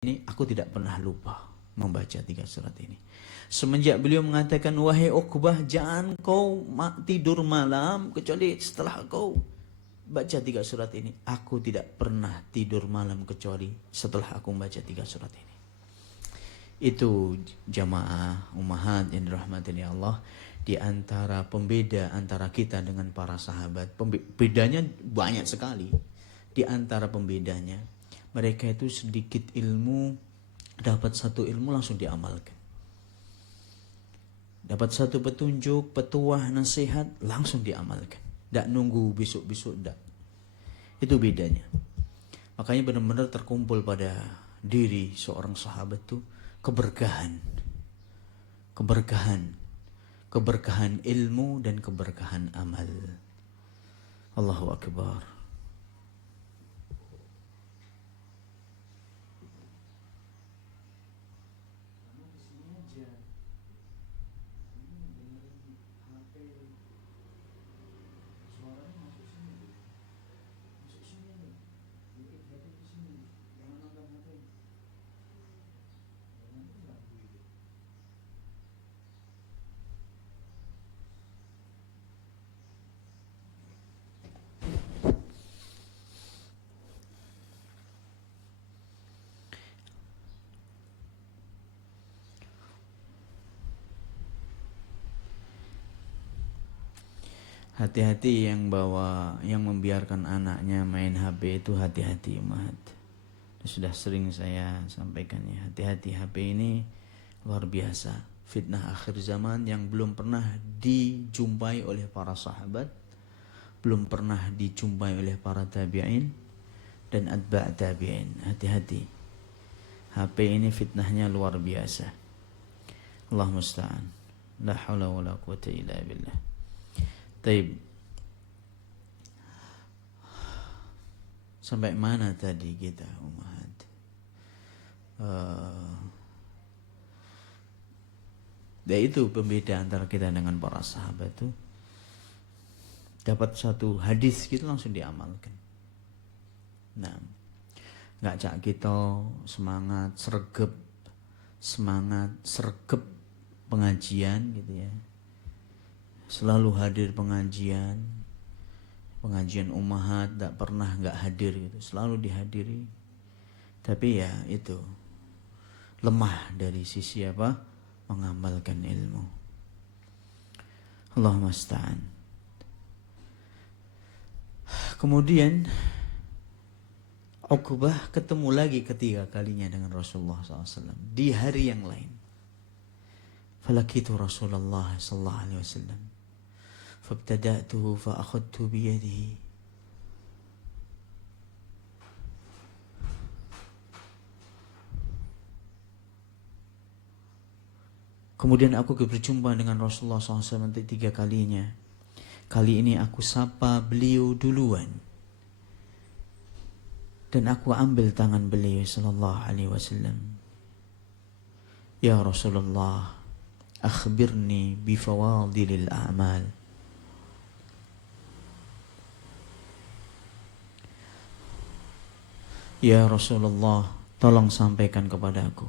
ini aku tidak pernah lupa membaca 3 surat ini. Semenjak beliau mengatakan, wahai Uqbah, jangan kau tidur malam kecuali setelah kau baca 3 surat ini. Aku tidak pernah tidur malam kecuali setelah aku membaca 3 surat ini. Itu jamaah ummahat yang dirahmati oleh Allah, di antara pembeda antara kita dengan para sahabat. Bedanya banyak sekali. Di antara pembedanya, mereka itu sedikit ilmu, dapat satu ilmu langsung diamalkan. Dapat satu petunjuk, petuah, nasihat, langsung diamalkan. Tidak nunggu besok-besok, tidak. Itu bedanya. Makanya benar-benar terkumpul pada diri seorang sahabat itu keberkahan. Keberkahan. Keberkahan ilmu dan keberkahan amal. Allahu Akbar. Hati-hati yang membiarkan anaknya main HP itu, hati-hati umat. Sudah sering saya sampaikan ya, hati-hati. HP ini luar biasa, fitnah akhir zaman yang belum pernah dijumpai oleh para sahabat, belum pernah dijumpai oleh para tabi'in dan atba' tabi'in. Hati-hati, HP ini fitnahnya luar biasa. Allah musta'an. La haula wa la quwata illa billah. Taib. Sampai mana tadi kita umat? Itu pembeda antara kita dengan para sahabat itu. Dapat satu hadis gitu langsung diamalkan. Nah, nggak cak kita semangat sergep pengajian gitu ya. Selalu hadir pengajian ummahat, tak pernah nggak hadir gitu, selalu dihadiri. Tapi ya itu lemah dari sisi apa? Mengamalkan ilmu. Allah musta'an. Kemudian Uqbah ketemu lagi ketiga kalinya dengan Rasulullah SAW di hari yang lain. Falakitu Rasulullah sallallahu alaihi wasallam. Fabtada'tuhu fa'akhadtu biyadihi. Kemudian aku berjumpa dengan Rasulullah SAW untuk 3 kalinya. Kali ini aku sapa beliau duluan. Dan aku ambil tangan beliau sallallahu alaihi wasallam. Ya Rasulullah, akhbirni bifawadilil a'mal. Ya Rasulullah, tolong sampaikan kepada aku.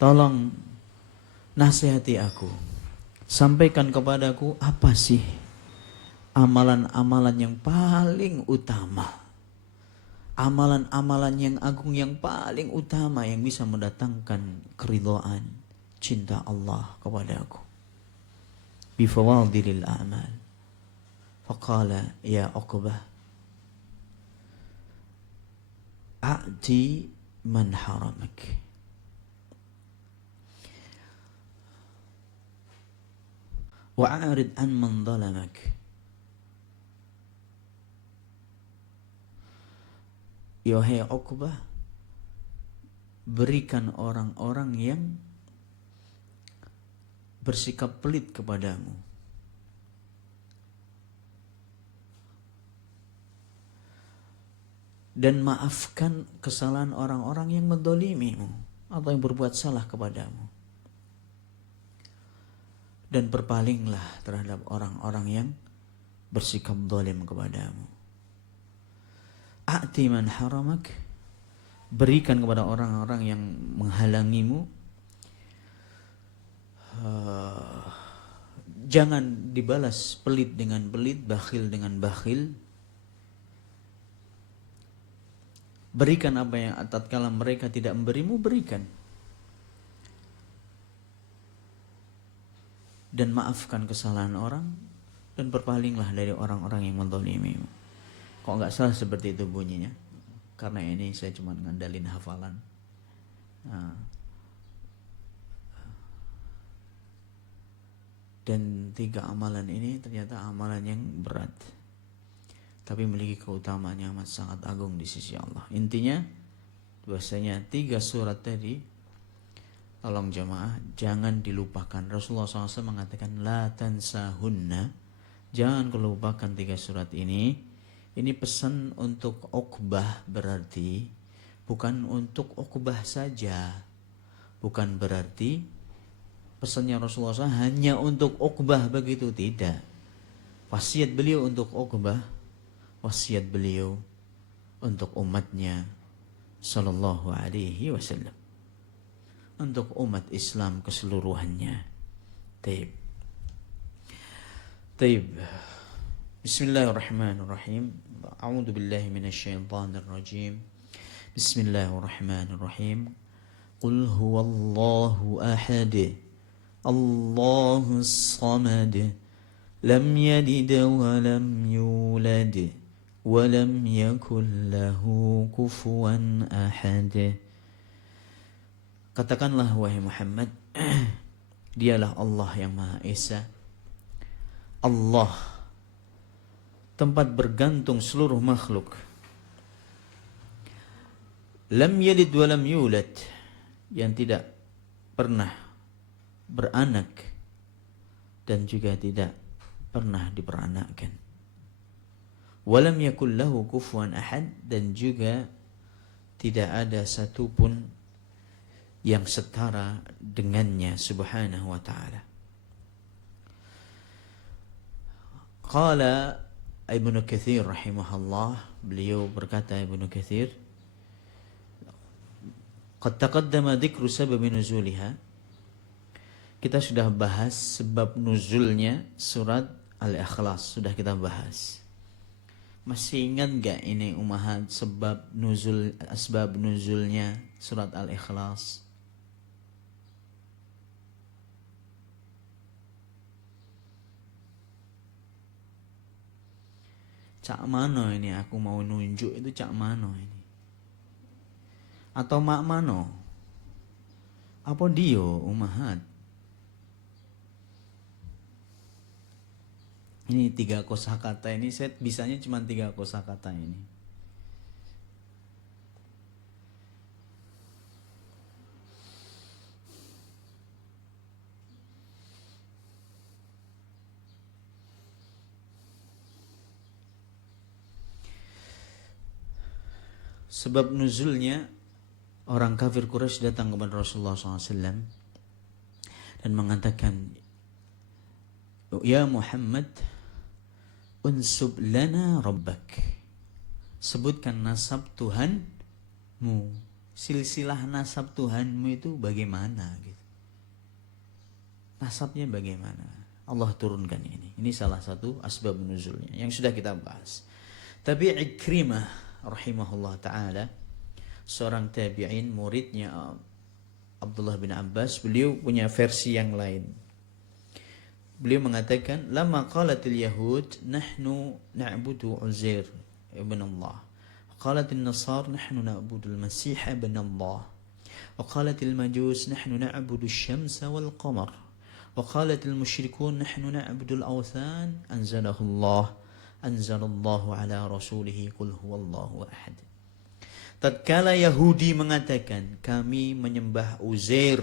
Tolong nasihati aku. Sampaikan kepadaku apa sih amalan-amalan yang paling utama. Amalan-amalan yang agung yang paling utama yang bisa mendatangkan keridhaan, cinta Allah kepada aku. Bifawadilil a'mal. Faqala ya Uqbah, a'ti man haramak. Wa'arid an man zalamak. Yahai Uqbah, berikan orang-orang yang bersikap pelit kepadamu. Dan maafkan kesalahan orang-orang yang mendolimimu atau yang berbuat salah kepadamu. Dan berpalinglah terhadap orang-orang yang bersikap zalim kepadamu. A'ti man haramak berikan kepada orang-orang yang menghalangimu. Jangan dibalas pelit dengan pelit, bakhil dengan bakhil. Berikan apa yang tatkala mereka tidak memberimu, berikan. Dan maafkan kesalahan orang, dan berpalinglah dari orang-orang yang menzalimimu. Kok nggak salah seperti itu bunyinya? Karena ini saya cuma ngandalin hafalan. Dan 3 amalan ini ternyata amalan yang berat, tapi memiliki keutamaan yang amat sangat agung di sisi Allah. Intinya bahwasanya 3 surat tadi, tolong jemaah jangan dilupakan. Rasulullah SAW mengatakan la tansahunna, jangan kelupakan 3 surat ini. Ini pesan untuk Uqbah, berarti bukan untuk Uqbah saja. Bukan berarti pesannya Rasulullah SAW hanya untuk Uqbah begitu, tidak. Wasiat beliau untuk Uqbah, wasiat beliau untuk umatnya sallallahu alaihi wasallam, untuk umat Islam keseluruhannya. Taib. Bismillahirrahmanirrahim. A'udzu billahi minasyaitonir rajim. Bismillahirrahmanirrahim. Qul huwallahu ahad. Allahus samad. Lam yalid wa lam yulad wa lam yakul lahu kufuwan ahad. Katakanlah wahai Muhammad, dialah Allah yang Maha Esa. Allah, tempat bergantung seluruh makhluk. Lam yalid wa lam yulad, yang tidak pernah beranak dan juga tidak pernah diperanakkan. Walam yakul lahu kufuwan ahad, dan juga tidak ada satupun yang setara dengannya subhanahu wa ta'ala. Qala Ibnu Katsir rahimahullah, beliau berkata Ibnu Katsir, qad taqaddama dzikru sabab nuzuliha. Kita sudah bahas sebab nuzulnya surat Al-Ikhlas, sudah kita bahas. Masih ingat gak ini umahat sebab nuzulnya surat Al-Ikhlas? Cak mano ini aku mau nunjuk itu, cak mano ini? Atau mak mano? Apa dio umahat? Ini 3 kosakata ini, saya bisanya cuma 3 kosakata ini. Sebab nuzulnya, orang kafir Quraisy datang kepada Rasulullah SAW dan mengatakan, ya Muhammad, unsub lana rabbak, sebutkan nasab Tuhanmu, silsilah nasab Tuhanmu itu bagaimana gitu. Nasabnya bagaimana? Allah turunkan ini. Ini salah satu asbab nuzulnya yang sudah kita bahas. Tapi Ikrimah rahimahullah ta'ala, seorang tabi'in, muridnya Abdullah bin Abbas, beliau punya versi yang lain. Beliau mengatakan, lama qalatil yahud nahnu na'budu Uzair ibn Allah, qalatil nasar nahnu na'budu al-masih ibn Allah, wa qalatil majus nahnu na'budu asy-syamsa wal qamar, wa qalatil musyrikun nahnu na'budu al-awthan, anzalallahu ala rasulihi qul huwallahu ahad. Tatkala Yahudi mengatakan, kami menyembah Uzair,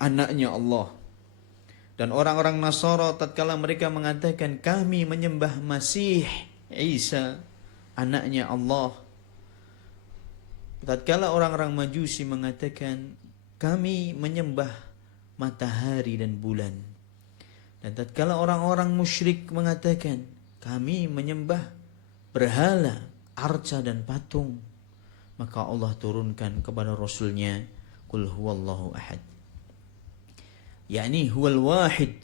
anaknya Allah, dan orang-orang Nasara tatkala mereka mengatakan, kami menyembah Masih Isa, anaknya Allah. Tatkala orang-orang Majusi mengatakan, kami menyembah matahari dan bulan. Dan tatkala orang-orang musyrik mengatakan, kami menyembah berhala, arca dan patung. maka Allah turunkan kepada Rasulnya, Qul huwallahu ahad. Yani huwal wahid,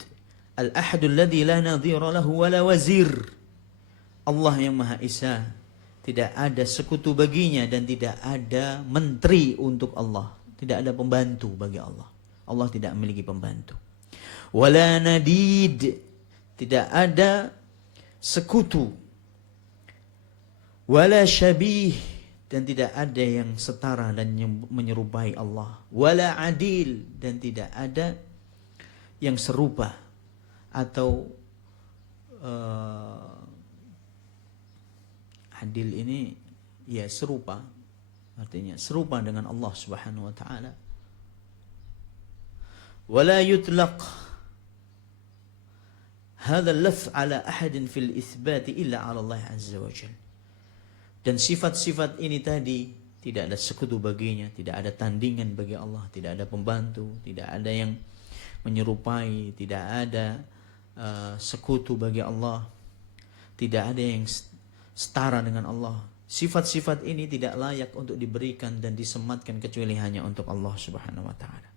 al-ahadul ladzi la nadhira lahu wa la wazir. Allah yang Maha Esa, tidak ada sekutu baginya dan tidak ada menteri untuk Allah. Tidak ada pembantu bagi Allah. Allah tidak memiliki pembantu. Wala nadid, tidak ada sekutu. Wala syabih, dan tidak ada yang setara dan menyerupai Allah. Wala adil, dan tidak ada yang serupa atau adil ini ya serupa, artinya serupa dengan Allah Subhanahu wa taala. Wala yutlaq hadha al-lafz ala ahadin fil itsbat illa ala Allah azza wa jalla. Dan sifat-sifat ini tadi tidak ada sekutu baginya, tidak ada tandingan bagi Allah, tidak ada pembantu, tidak ada yang menyerupai, tidak ada sekutu bagi Allah, tidak ada yang setara dengan Allah. Sifat-sifat ini tidak layak untuk diberikan dan disematkan kecuali hanya untuk Allah Subhanahu wa taala.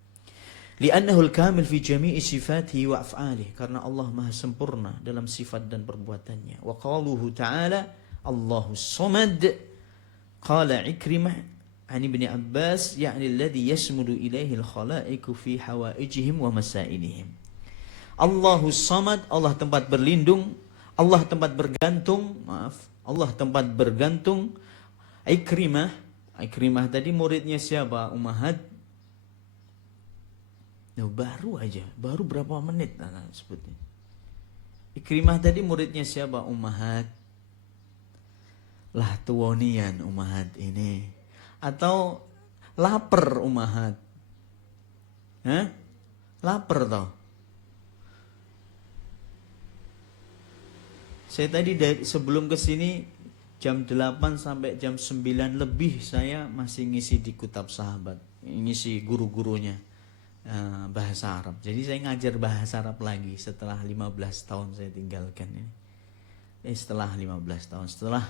Li'annahu al-kamil fi jami'i sifatihi wa af'alihi, karena Allah Maha sempurna dalam sifat dan perbuatannya. Wa qaluhu ta'ala Allahus Samad, qala Ikrimah an Ibn Abbas, ya'ni alladhi yasmudu ilaihi al-khalaiqu fi hawaijihim wa masailihim. Allahus Samad, Allah tempat berlindung, Allah tempat bergantung, Allah tempat bergantung. Ikrimah tadi muridnya siapa? Ummahat. Nah, baru berapa menit sebutnya. Ikrimah tadi muridnya siapa? Ummahat. Lah tuwonian Ummahat ini, atau lapar Ummahat? Lapar toh. Saya tadi sebelum kesini jam 8 sampai jam 9 lebih saya masih ngisi di Kitab Sahabat, ngisi guru-gurunya bahasa Arab. Jadi saya ngajar bahasa Arab lagi setelah 15 tahun saya tinggalkan ini. Setelah 15 tahun, setelah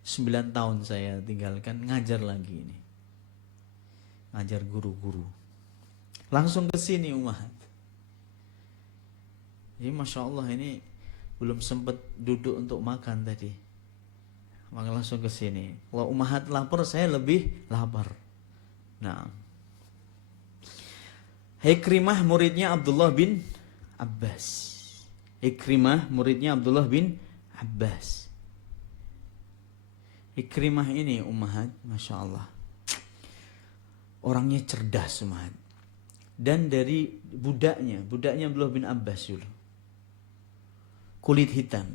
9 tahun saya tinggalkan, ngajar lagi ini. Ngajar guru-guru. Langsung ke sini Ummahat. Jadi Masya Allah ini belum sempat duduk untuk makan tadi. Maka langsung ke sini. Kalau Ummahat lapar, saya lebih lapar. Nah. Ikrimah muridnya Abdullah bin Abbas. Ikrimah muridnya Abdullah bin Abbas. Ikrimah ini Ummahat, Masya Allah, orangnya cerdas Ummahat. Dan dari budaknya Abdullah bin Abbas dulu, kulit hitam.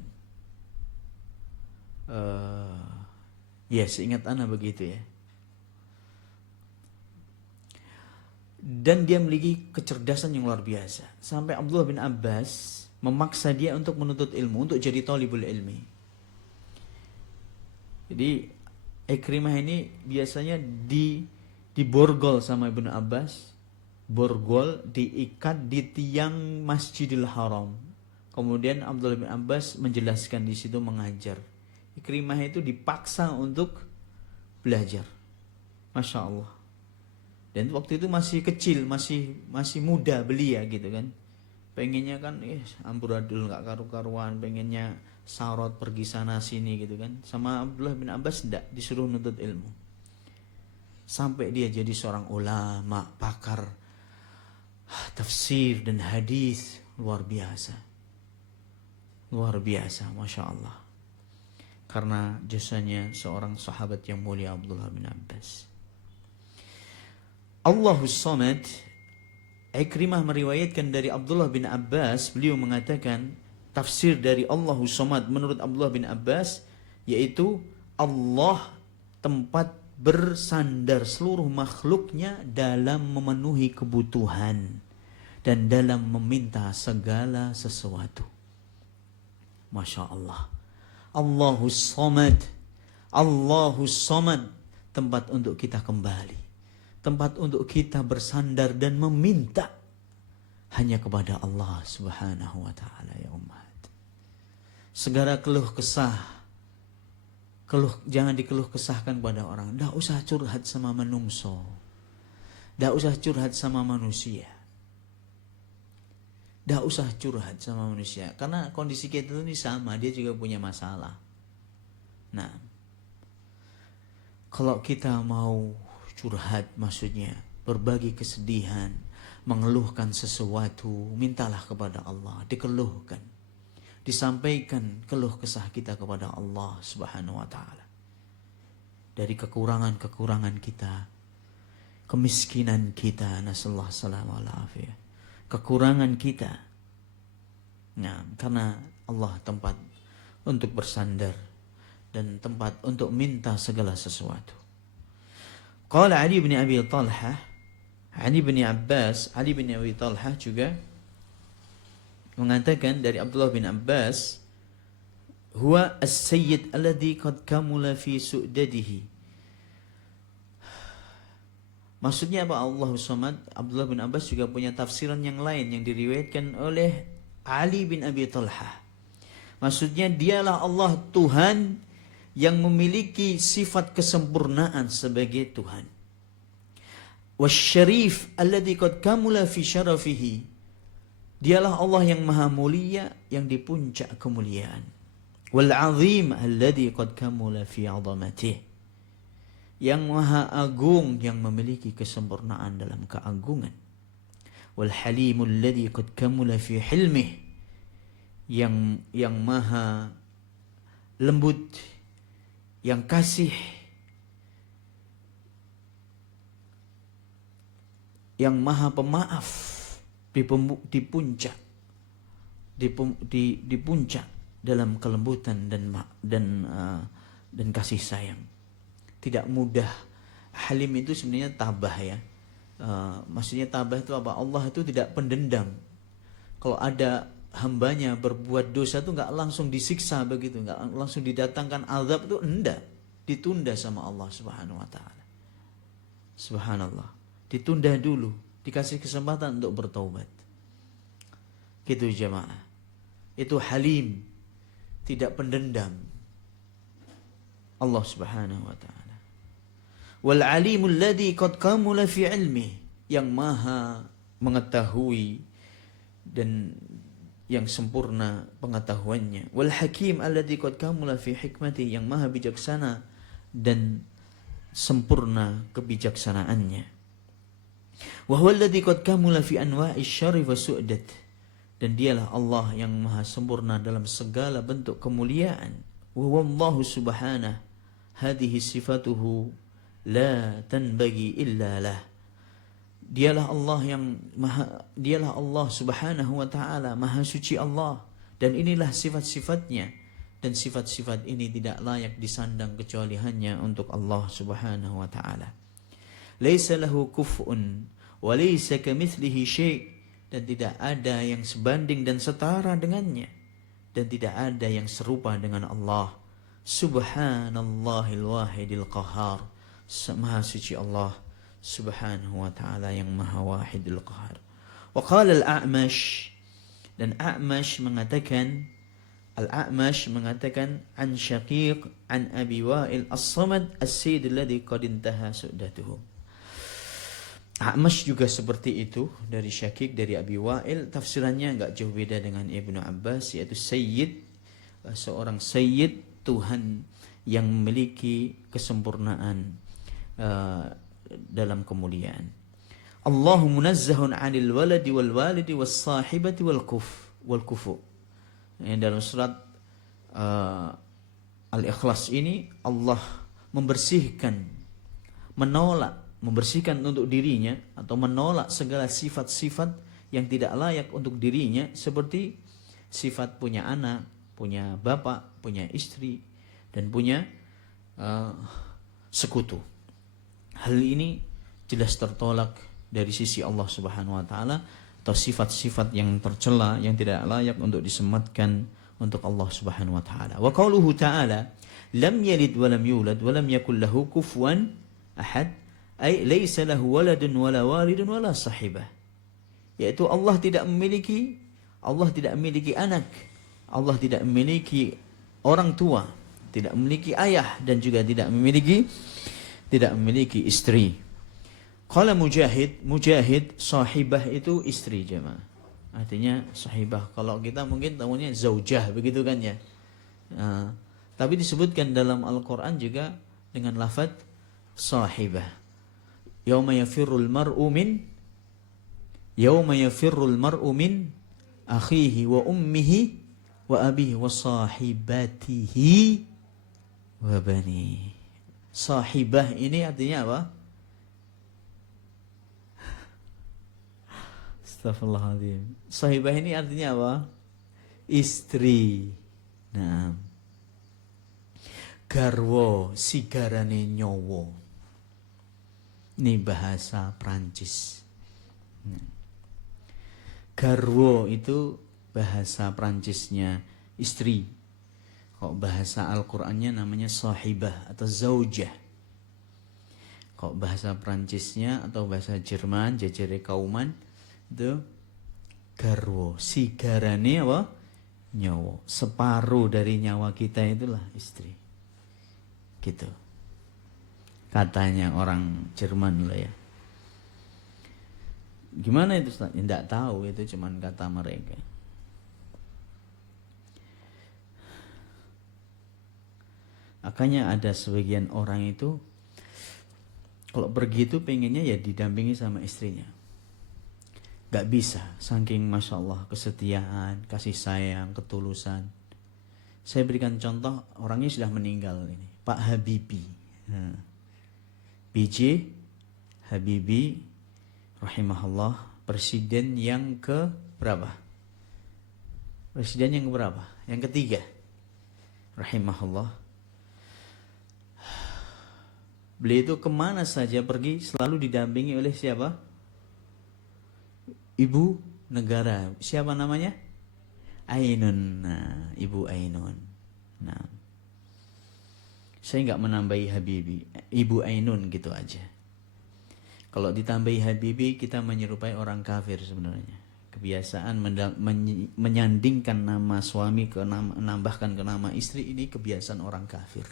Seingat ana begitu ya. Dan dia memiliki kecerdasan yang luar biasa. Sampai Abdullah bin Abbas memaksa dia untuk menuntut ilmu, untuk jadi talibul ilmi. Jadi Ikrimah ini biasanya diborgol sama Ibnu Abbas, borgol diikat di tiang Masjidil Haram. Kemudian Abdullah bin Abbas menjelaskan di situ, mengajar. Ikrimah itu dipaksa untuk belajar. Masya Allah. Dan waktu itu masih kecil, masih muda belia gitu kan. Pengennya kan amburadul gak karu-karuan, pengennya sarot pergi sana sini gitu kan. Sama Abdullah bin Abbas tidak, disuruh nuntut ilmu. Sampai dia jadi seorang ulama, pakar tafsir dan hadis, luar biasa. Luar biasa, Masya Allah. Karena jasanya seorang sahabat yang mulia Abdullah bin Abbas. Allahus Samad. Ikrimah meriwayatkan dari Abdullah bin Abbas, beliau mengatakan tafsir dari Allahus Samad menurut Abdullah bin Abbas yaitu Allah tempat bersandar seluruh makhluknya dalam memenuhi kebutuhan dan dalam meminta segala sesuatu. Masya Allah. Allahus Samad. Allahus Samad, tempat untuk kita kembali, tempat untuk kita bersandar dan meminta hanya kepada Allah Subhanahu wa taala ya umat. Segala keluh kesah Jangan dikeluh kesahkan pada orang. Ndak usah curhat sama menungso. Ndak usah curhat sama manusia. Ndak usah curhat sama manusia. Karena kondisi kita ini sama, dia juga punya masalah. Nah, kalau kita mau curhat, maksudnya berbagi kesedihan, mengeluhkan sesuatu, mintalah kepada Allah, dikeluhkan, disampaikan keluh kesah kita kepada Allah Subhanahu wa taala. Dari kekurangan-kekurangan kita, kemiskinan kita, nasallahu salamah wal afiyah, kekurangan kita. Nah, karena Allah tempat untuk bersandar dan tempat untuk minta segala sesuatu. Qala Ali bin Abi Talha, Ali bin Abbas, Ali bin Abi Talha juga mengatakan dari Abdullah bin Abbas, huwa as-sayyid alladhi qad kamula fi su'dadihi. Maksudnya apa? Allahu Samad. Abdullah bin Abbas juga punya tafsiran yang lain yang diriwayatkan oleh Ali bin Abi Talha. Maksudnya dialah Allah Tuhan yang memiliki sifat kesempurnaan sebagai Tuhan. Wasyarif alladhi qad kamula fi syarafihi. Dialah Allah yang maha mulia, yang di puncak kemuliaan. Wal azim alladhi qad kamula fi 'azamatihi. Yang maha agung, yang memiliki kesempurnaan dalam keagungan. Wal halimul alladhi qad kamula fi hilmihi. Yang maha lembut, yang kasih, yang maha pemaaf di puncak, di puncak dalam kelembutan dan kasih sayang. Tidak mudah. Halim itu sebenarnya tabah ya. Maksudnya tabah itu apa? Allah itu tidak pendendam. Kalau ada hambanya berbuat dosa itu nggak langsung disiksa begitu, nggak langsung didatangkan azab, itu enggak, ditunda sama Allah Subhanahu wa taala. Subhanallah, ditunda dulu, dikasih kesempatan untuk bertaubat. Gitu jemaah. Itu halim, tidak pendendam. Allah Subhanahu wa taala. Wal alimul ladzi qad kamula fi ilmi, yang maha mengetahui dan yang sempurna pengetahuannya. Wal hakim alladzi qad kamula fi hikmati, yang maha bijaksana dan sempurna kebijaksanaannya. Wa huwa alladzi qad kamula fi anwa'is syarri wa su'dat, dan dialah Allah yang maha sempurna dalam segala bentuk kemuliaan. Wa wallahu subhanahu hadhihi sifatuhu la tanbaghi illa lah. Dialah Allah Subhanahu wa taala, maha suci Allah, dan inilah sifat-sifatnya, dan sifat-sifat ini tidak layak disandang kecuali hanya untuk Allah Subhanahu wa taala. Laisa lahu kuf'un wa laisa kamitslihi syai', dan tidak ada yang sebanding dan setara dengannya, dan tidak ada yang serupa dengan Allah. Subhanallahil wahidil qahhar, maha suci Allah Subhanahu wa ta'ala yang maha wahidul qahar. Wa qala al-A'mash, dan A'mash mengatakan, Al-A'mash mengatakan an Syaqiq an Abi Wa'il As-Samad as-Sayyid alladhi qad intaha su'datuhu. A'mash juga seperti itu, dari Syaqiq, dari Abi Wa'il. Tafsirannya enggak jauh beda dengan Ibnu Abbas, yaitu Sayyid, seorang Sayyid, Tuhan yang memiliki kesempurnaan dalam kemuliaan. Allahu munazzahun 'anil waladi wal walidi was sahibati wal kufu. Dalam surat Al-Ikhlas ini Allah membersihkan untuk dirinya, atau menolak segala sifat-sifat yang tidak layak untuk dirinya, seperti sifat punya anak, punya bapak, punya istri, dan punya sekutu. Hal ini jelas tertolak dari sisi Allah Subhanahu wa taala, atau sifat-sifat yang tercela yang tidak layak untuk disematkan untuk Allah Subhanahu wa taala. Wa qauluhu ta'ala, lam yalid wa lam yulad wa lam yakul lahu kufuwan ahad, ay laysa lahu waladun wala walidun wala sahibah. Yaitu Allah tidak memiliki anak, Allah tidak memiliki orang tua, tidak memiliki ayah dan juga tidak memiliki istri. Qala Mujahid sahibah itu istri jemaah. Artinya sahibah. Kalau kita mungkin tahunya zaujah begitu kan ya. Tapi disebutkan dalam Al-Qur'an juga dengan lafaz sahibah. Yauma yafirrul mar'u min akhihi wa ummihi wa abihi wa sahibatihi wa bani. Sahibah ini artinya apa? Astagfirullahaladzim. Sahibah ini artinya apa? Istri. Nah, garwo sigarane nyowo. Ini bahasa Prancis. Garwo itu bahasa Prancisnya istri. Kok bahasa Al-Qur'annya namanya sahibah atau zaujah. Kok bahasa Prancisnya atau bahasa Jerman jejere kauman itu garwo, sigarane apa? Nyawa. Separuh dari nyawa kita itulah istri. Gitu. Katanya orang Jerman lah ya. Gimana itu Ustaz? Tidak tahu, itu cuman kata mereka. Makanya ada sebagian orang itu kalau pergi itu pengennya ya didampingi sama istrinya. Gak bisa, saking Masya Allah kesetiaan, kasih sayang, ketulusan. Saya berikan contoh, orangnya sudah meninggal ini, Pak Habibie. B.J. Habibie rahimahullah, presiden yang ke berapa? Presiden yang berapa? Yang ketiga. Rahimahullah. Beliau itu kemana saja pergi selalu didampingi oleh siapa? Ibu negara. Siapa namanya? Ainun. Nah, Ibu Ainun. Nah, saya nggak menambahi Habibie, Ibu Ainun gitu aja. Kalau ditambahi Habibie, kita menyerupai orang kafir sebenarnya. Kebiasaan menyandingkan nama suami menambahkan ke nama istri, ini kebiasaan orang kafir.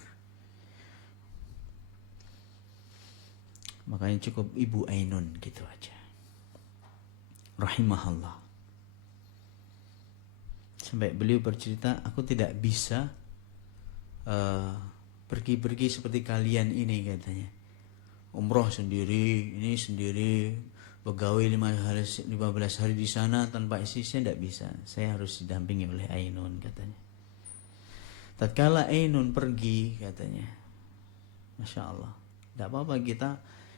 Makanya cukup Ibu Ainun gitu aja. Rahimahullah. Sampai beliau bercerita, aku tidak bisa pergi-pergi seperti kalian ini katanya. Umroh sendiri, ini sendiri, begawe 15 hari di sana tanpa istri, saya tidak bisa. Saya harus didampingi oleh Ainun katanya. Tatkala Ainun pergi katanya, Masya Allah, tidak apa-apa kita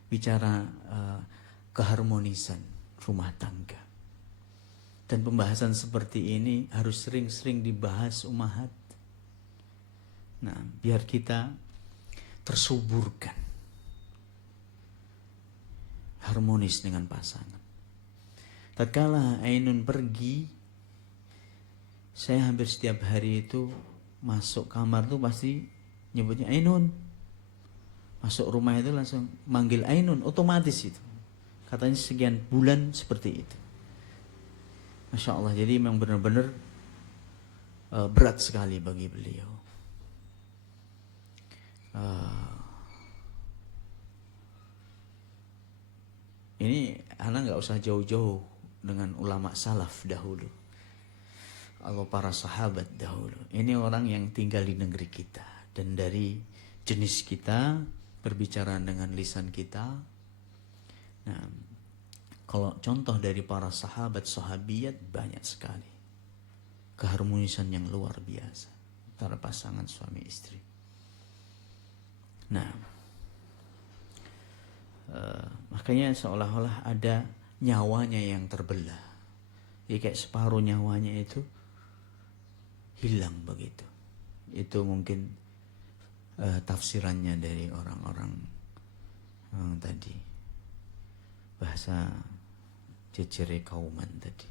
bicara keharmonisan rumah tangga. Dan pembahasan seperti ini harus sering-sering dibahas ummahat. Nah, biar kita tersuburkan, harmonis dengan pasangan. Tatkala Ainun pergi, saya hampir setiap hari itu masuk kamar tuh pasti nyebutnya Ainun. Masuk rumah itu langsung manggil Ainun, otomatis itu. Katanya sekian bulan seperti itu. Masya Allah, jadi memang benar-benar berat sekali bagi beliau. Ini anak nggak usah jauh-jauh dengan ulama salaf dahulu, atau para sahabat dahulu. Ini orang yang tinggal di negeri kita dan dari jenis kita, berbicara dengan lisan kita. Nah, kalau contoh dari para sahabat sahabiyat banyak sekali keharmonisan yang luar biasa antara pasangan suami istri. Nah, makanya seolah-olah ada nyawanya yang terbelah. Jadi kayak separuh nyawanya itu hilang begitu. Itu mungkin tafsirannya dari orang-orang tadi, bahasa jejere kauman tadi.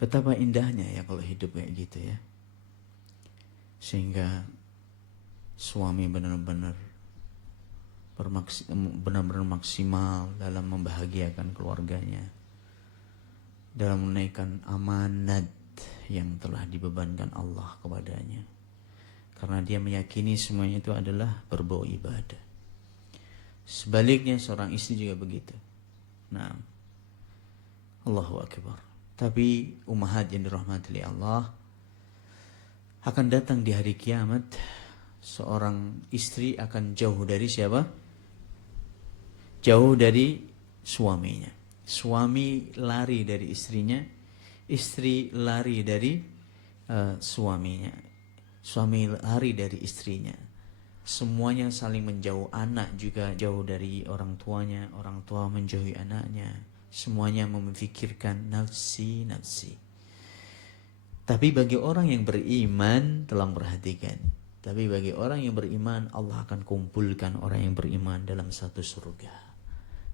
Betapa indahnya ya kalau hidup kayak gitu ya. Sehingga suami benar-benar maksimal dalam membahagiakan keluarganya, dalam menaikkan amanat yang telah dibebankan Allah kepadanya, karena dia meyakini semuanya itu adalah berbau ibadah. Sebaliknya seorang istri juga begitu. Nah, Allahu Akbar. Tapi ummahat yang dirahmati oleh Allah, akan datang di hari kiamat seorang istri akan jauh dari siapa? Jauh dari suaminya. Suami lari dari istrinya, istri lari dari suaminya, suami lari dari istrinya. Semuanya saling menjauh. Anak juga jauh dari orang tuanya, orang tua menjauhi anaknya. Semuanya memikirkan nafsi, nafsi. Tapi bagi orang yang beriman, tolong perhatikan. Tapi bagi orang yang beriman, Allah akan kumpulkan orang yang beriman dalam satu surga.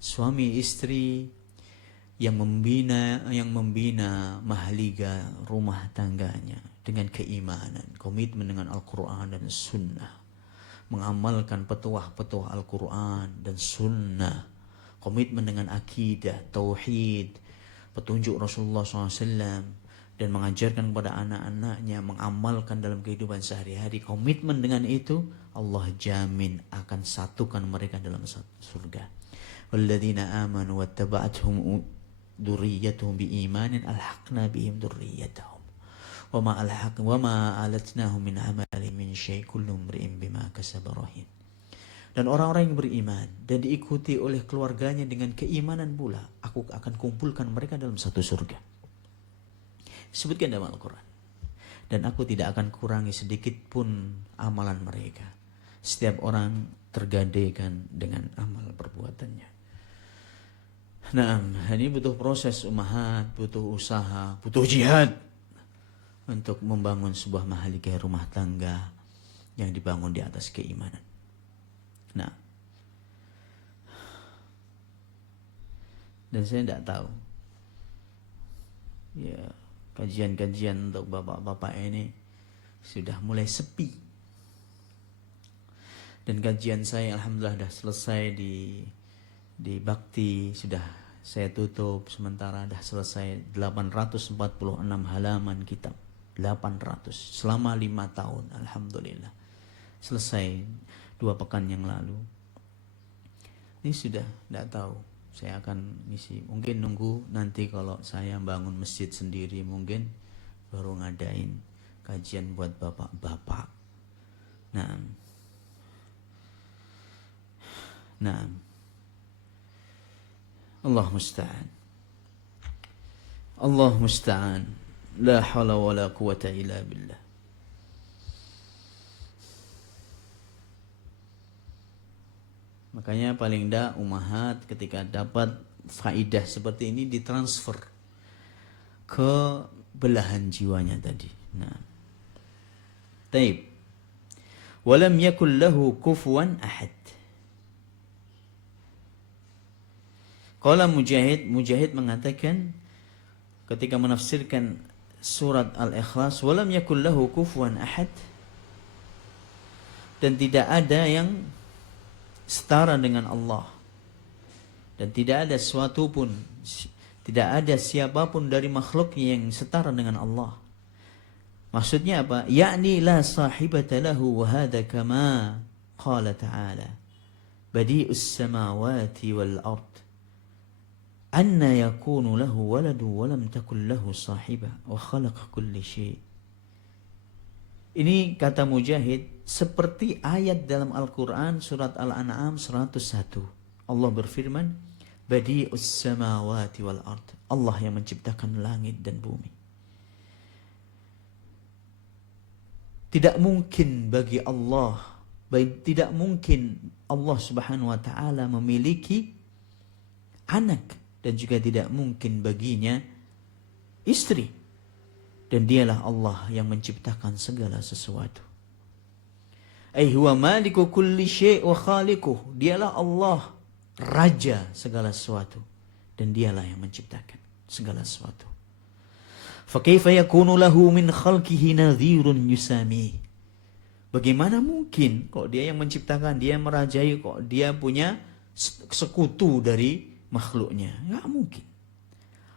Suami istri yang membina mahliga rumah tangganya dengan keimanan, komitmen dengan Al-Quran dan Sunnah, mengamalkan petuah-petuah Al-Quran dan Sunnah, komitmen dengan akidah, tauhid, petunjuk Rasulullah SAW, dan mengajarkan kepada anak-anaknya, mengamalkan dalam kehidupan sehari-hari, komitmen dengan itu, Allah jamin akan satukan mereka dalam surga. Walladzina amanu wattaba'athum dzurriyyatuhum biimanin alhaqna bihim dzurriyyatahum wama alatnahum min amalihim min syai' kullu imri'in bima kasaba rahin. Dan orang-orang yang beriman dan diikuti oleh keluarganya dengan keimanan pula, aku akan kumpulkan mereka dalam satu surga. Sebutkan dalam Al-Quran. Dan aku tidak akan kurangi sedikit pun amalan mereka. Setiap orang tergadaikan dengan amal perbuatannya. Nah, ini butuh proses ummahat, butuh usaha, butuh jihad untuk membangun sebuah mahligai rumah tangga yang dibangun di atas keimanan. Nah, dan saya tidak tahu, ya, kajian-kajian untuk bapak-bapak ini sudah mulai sepi. Dan kajian saya alhamdulillah sudah selesai di Bakti, sudah saya tutup sementara, sudah selesai 846 halaman kitab. 800 selama 5 tahun alhamdulillah. Selesai 2 pekan yang lalu. Ini sudah tidak tahu saya akan ngisi. Mungkin nunggu nanti kalau saya bangun masjid sendiri, mungkin baru ngadain kajian buat bapak-bapak. Nah, Allah musta'an. Allah musta'an. La hawla wa la quwata illa billah. Makanya paling tidak ummahat ketika dapat faidah seperti ini ditransfer ke belahan jiwanya tadi. Nah, taib. Walam yakul lahu kufuwan ahad. Qala Mujahid mengatakan ketika menafsirkan surat Al-Ikhlas, walam yakul lahu kufuwan ahad, dan tidak ada yang setara dengan Allah, dan tidak ada sesuatu pun, tidak ada siapapun dari makhluk yang setara dengan Allah. Maksudnya apa? Ya'ni la sahibata lahu wa hadha kama qala ta'ala badi'us samawati wal ard anna yakunu lahu waladu wa lam takul lahu sahibah wa khalaqa kulli syai'. Ini kata Mujahid seperti ayat dalam Al-Quran surat Al-An'am 101. Allah berfirman, Badi'us samawati wal ard. Allah yang menciptakan langit dan bumi. Tidak mungkin bagi Allah, tidak mungkin Allah Subhanahu wa taala memiliki anak, dan juga tidak mungkin baginya istri. Dan dialah Allah yang menciptakan segala sesuatu. Ai huwa maliku kulli syai' wa khaliquh. Dialah Allah, raja segala sesuatu, dan dialah yang menciptakan segala sesuatu. Fa kaifa yakunu lahu min khalqihi nadhirun yusami. Bagaimana mungkin kok dia yang menciptakan, dia yang merajai, kok dia punya sekutu dari makhluknya? Enggak mungkin.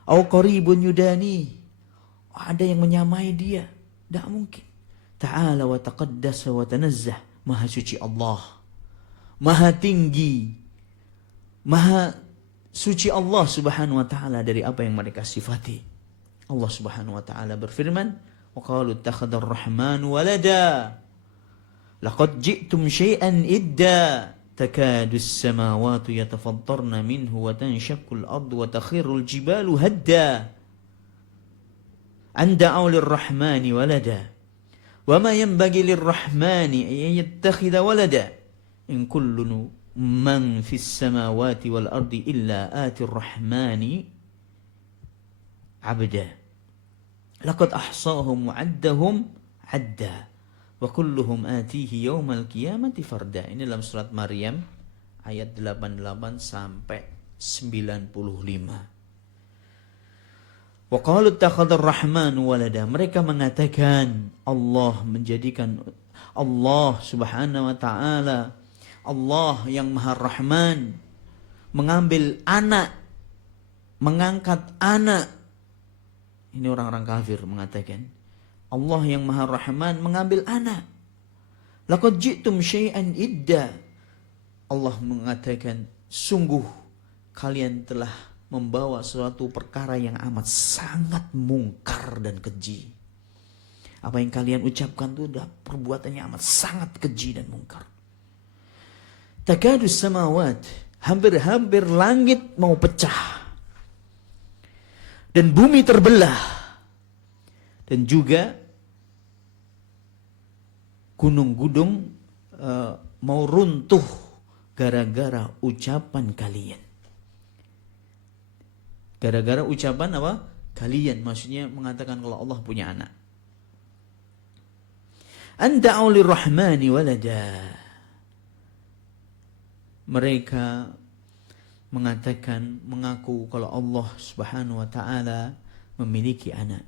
Au qaribun yudani. ada yang menyamai dia. Tidak mungkin. Ta'ala wa taqaddasa wa tanazzah. Maha suci Allah. Maha tinggi. Maha suci Allah subhanahu wa ta'ala dari apa yang mereka sifati. Allah subhanahu wa ta'ala berfirman, wa qalu ittakhadha ar-rahmanu walada. Laqad ji'tum syai'an idda. Takadu as-samawati yatafattarna minhu wa tanshaqqu al-ardu wa takhiru al-jibalu hadda. An da'u lir-rahmani walada. Wa ma yanbaghi lir-rahmani an yattakhidha walada. In kullu man fis samawati wal ardi illa ati ar-rahmani 'abda. Laqad ahsahum wa 'addahum 'adda. Wa kulluhum atihi yaumal qiyamati farda. Ini dalam surat Maryam ayat 88 sampai 95. Wa qalu ittakhadha ar-rahmanu walada. Mereka mengatakan Allah menjadikan, Allah subhanahu wa ta'ala, Allah yang maha rahman, mengambil anak, mengangkat anak. Ini orang-orang kafir mengatakan Allah yang maha rahman mengambil anak. Laqad ji'tum syai'an idda. Allah mengatakan, sungguh kalian telah membawa suatu perkara yang amat sangat mungkar dan keji. Apa yang kalian ucapkan itu adalah perbuatannya amat sangat keji dan mungkar. Takadus samawat, hampir-hampir langit mau pecah. Dan bumi terbelah. Dan juga gunung-gunung mau runtuh gara-gara ucapan kalian. Gara-gara ucapan apa? Kalian, maksudnya mengatakan kalau Allah punya anak. Anda'u lirrahmani walada. Mereka mengatakan, mengaku kalau Allah subhanahu wa ta'ala memiliki anak.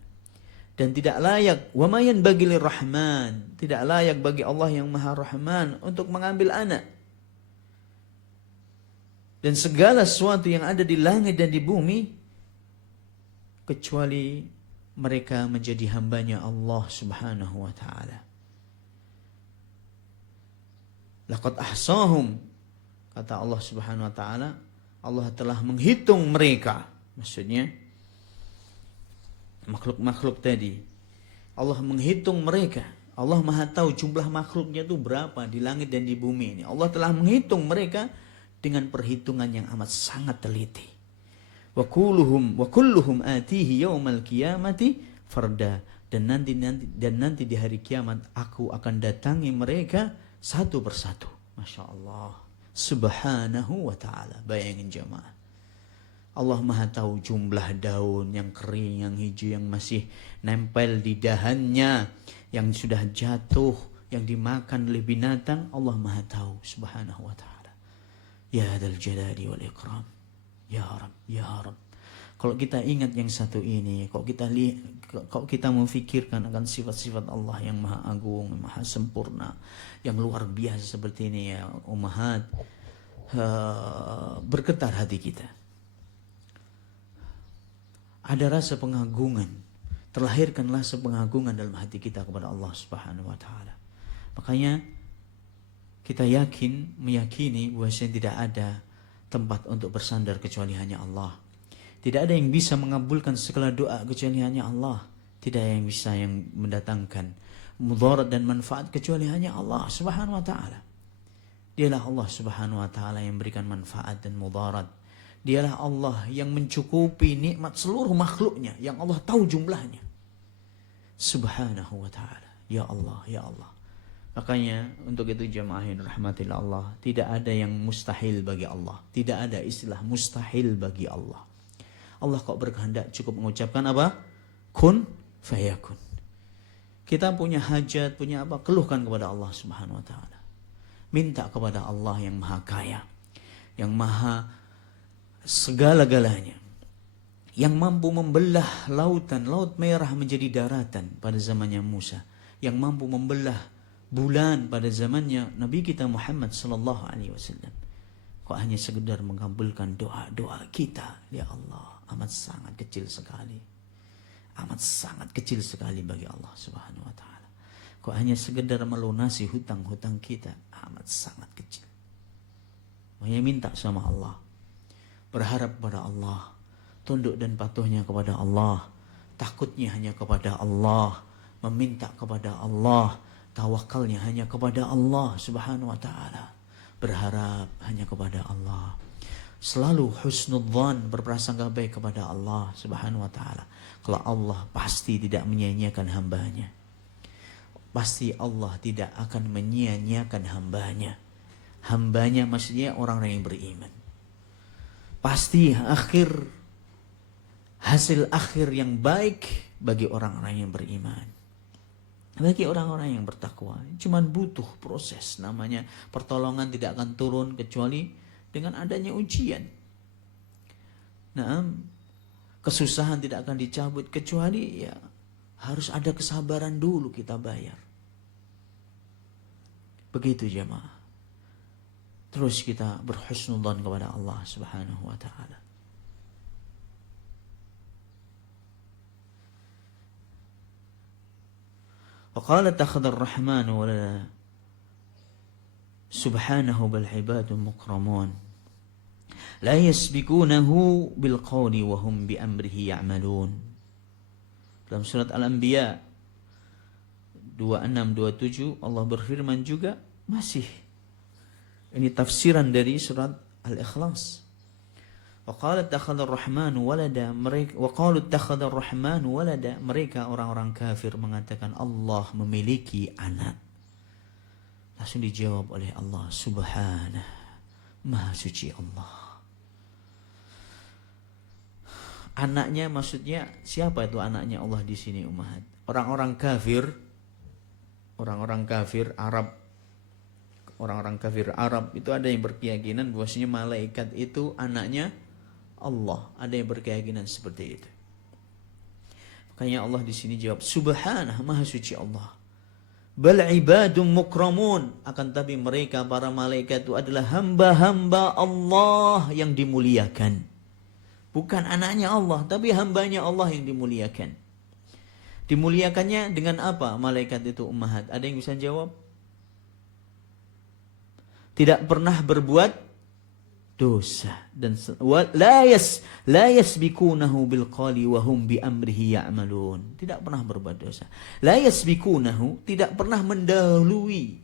Dan tidak layak, wa ma yanbaghi lirrahman, tidak layak bagi Allah yang maha rahman untuk mengambil anak. Dan segala sesuatu yang ada di langit dan di bumi, kecuali mereka menjadi hambanya Allah subhanahu wa ta'ala. Laqad ahsahum, kata Allah subhanahu wa ta'ala, Allah telah menghitung mereka. Maksudnya makhluk-makhluk tadi. Allah menghitung mereka. Allah maha tahu jumlah makhluknya itu berapa di langit dan di bumi ini. Allah telah menghitung mereka dengan perhitungan yang amat sangat teliti. Wa kulluhum atihi yaumal qiyamati farda. Dan nanti di hari kiamat aku akan datangi mereka satu persatu. Masya Allah. Subhanahu wa ta'ala. Bayangin jemaah. Allah maha tahu jumlah daun yang kering, yang hijau, yang masih nempel di dahannya, yang sudah jatuh, yang dimakan oleh binatang. Allah maha tahu subhanahu wa ta'ala. Ya dzal jalali wal ikram. Ya Rabb, ya Rabb. Kalau kita ingat yang satu ini, kalau kita memfikirkan akan sifat-sifat Allah yang maha agung, yang maha sempurna, yang luar biasa seperti ini ya ummahat, bergetar hati kita. Ada rasa pengagungan, terlahirkan rasa pengagungan dalam hati kita kepada Allah subhanahu wa ta'ala. Makanya kita meyakini bahwasanya tidak ada tempat untuk bersandar kecuali hanya Allah. Tidak ada yang bisa mengabulkan segala doa kecuali hanya Allah. Tidak ada yang bisa yang mendatangkan mudarat dan manfaat kecuali hanya Allah subhanahu wa ta'ala. Dialah Allah subhanahu wa ta'ala yang memberikan manfaat dan mudarat. Dialah Allah yang mencukupi nikmat seluruh makhluknya, yang Allah tahu jumlahnya. Subhanahu wa ta'ala. Ya Allah, ya Allah. Makanya untuk itu jemaah yang rahmatillah Allah, tidak ada yang mustahil bagi Allah. Tidak ada istilah mustahil bagi Allah. Allah kok berkehendak cukup mengucapkan apa? Kun fayakun. Kita punya hajat, punya apa? Keluhkan kepada Allah subhanahu wa ta'ala. Minta kepada Allah yang maha kaya, yang maha segala-galanya, yang mampu membelah lautan, laut merah menjadi daratan pada zamannya Musa, yang mampu membelah bulan pada zamannya Nabi kita Muhammad sallallahu alaihi wasallam. Kok hanya sekedar mengabulkan doa-doa kita? Ya Allah, amat sangat kecil sekali. amat sangat kecil sekali bagi Allah Subhanahu wa taala. Kok hanya sekedar melunasi hutang-hutang kita, amat sangat kecil. Hanya minta sama Allah, berharap pada Allah, tunduk dan patuhnya kepada Allah, takutnya hanya kepada Allah, meminta kepada Allah, tawakalnya hanya kepada Allah Subhanahu wa taala, berharap hanya kepada Allah. Selalu husnudzan, berprasangka baik kepada Allah Subhanahu wa taala. Kalau Allah pasti tidak menyia-nyiakan hambanya. Pasti Allah tidak akan menyia-nyiakan hambanya. Hambanya maksudnya orang-orang yang beriman. Pasti hasil akhir yang baik bagi orang-orang yang beriman. Bagi orang-orang yang bertakwa. Cuman butuh proses. Namanya pertolongan tidak akan turun kecuali dengan adanya ujian. Nah, kesusahan tidak akan dicabut kecuali ya harus ada kesabaran dulu kita bayar. Begitu jemaah. Terus kita berhusnudzan kepada Allah Subhanahu wa taala. Wa qala takhadar rahman wa la subhanahu bal ibadun mukramun. La yasbikunahu bil qawli wa hum bi amrihi ya'malun. Dalam surat Al-Anbiya 26-27 Allah berfirman juga masih. Ini tafsiran dari surat Al-Ikhlas. Wa qala takhadar rahman walada, mereka wa qalu takhadar rahman walada, mereka orang-orang kafir mengatakan Allah memiliki anak. Langsung dijawab oleh Allah, subhanah, maha suci Allah. Anaknya maksudnya siapa itu anaknya Allah di sini ummahat? Orang-orang kafir Arab, orang-orang kafir Arab itu ada yang berkeyakinan bahwasanya malaikat itu anaknya Allah, ada yang berkeyakinan seperti itu. Makanya Allah di sini jawab subhanah, maha suci Allah. Bal ibadun mukramun, akan tapi mereka para malaikat itu adalah hamba-hamba Allah yang dimuliakan. Bukan anaknya Allah, tapi hambanya Allah yang dimuliakan. Dimuliakannya dengan apa malaikat itu ummahat? Ada yang bisa jawab? Tidak pernah berbuat dosa dan la yasbikunahu bil qali wa hum bi amrihi ya'malun. Tidak pernah berbuat dosa. La yasbikunahu, tidak pernah mendahului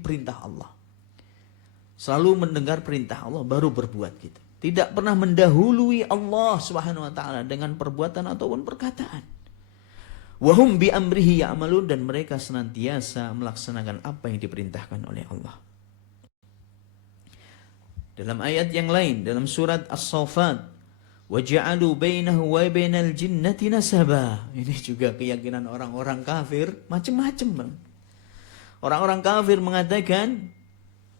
perintah Allah. Selalu mendengar perintah Allah baru berbuat gitu. Tidak pernah mendahului Allah Subhanahu wa taala dengan perbuatan ataupun perkataan. Wa hum bi amrihi ya'malun, dan mereka senantiasa melaksanakan apa yang diperintahkan oleh Allah. Dalam ayat yang lain dalam surat As-Saffat, wa ja'alu bainahu wa bainal jinnati nasaba. Ini juga keyakinan orang-orang kafir macam-macam. Orang-orang kafir mengatakan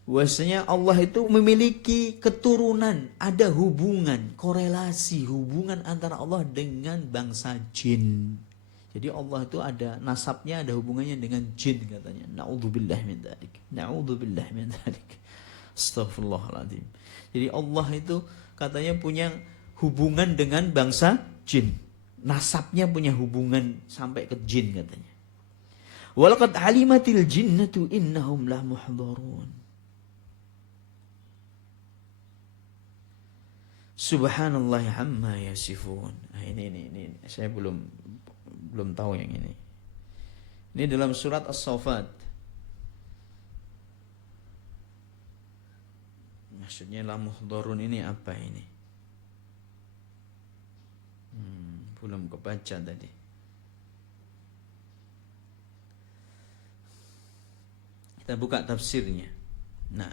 bahwasanya Allah itu memiliki keturunan, ada hubungan, korelasi hubungan antara Allah dengan bangsa jin. Jadi Allah itu ada nasabnya, ada hubungannya dengan jin katanya. Na'udzubillah min dzalik. Na'udzubillah min dzalik. Astaghfirullahaladzim. Jadi Allah itu katanya punya hubungan dengan bangsa jin. Nasabnya punya hubungan sampai ke jin katanya. Walaqad alimatil jinnatu innahum la muhdharun. Subhanallah amma yasifun. Nah, ini saya belum tahu yang ini. Ini dalam surat As-Saffat. Maksudnya la muhdharun ini apa ini? Belum kebaca tadi. Kita buka tafsirnya. Nah,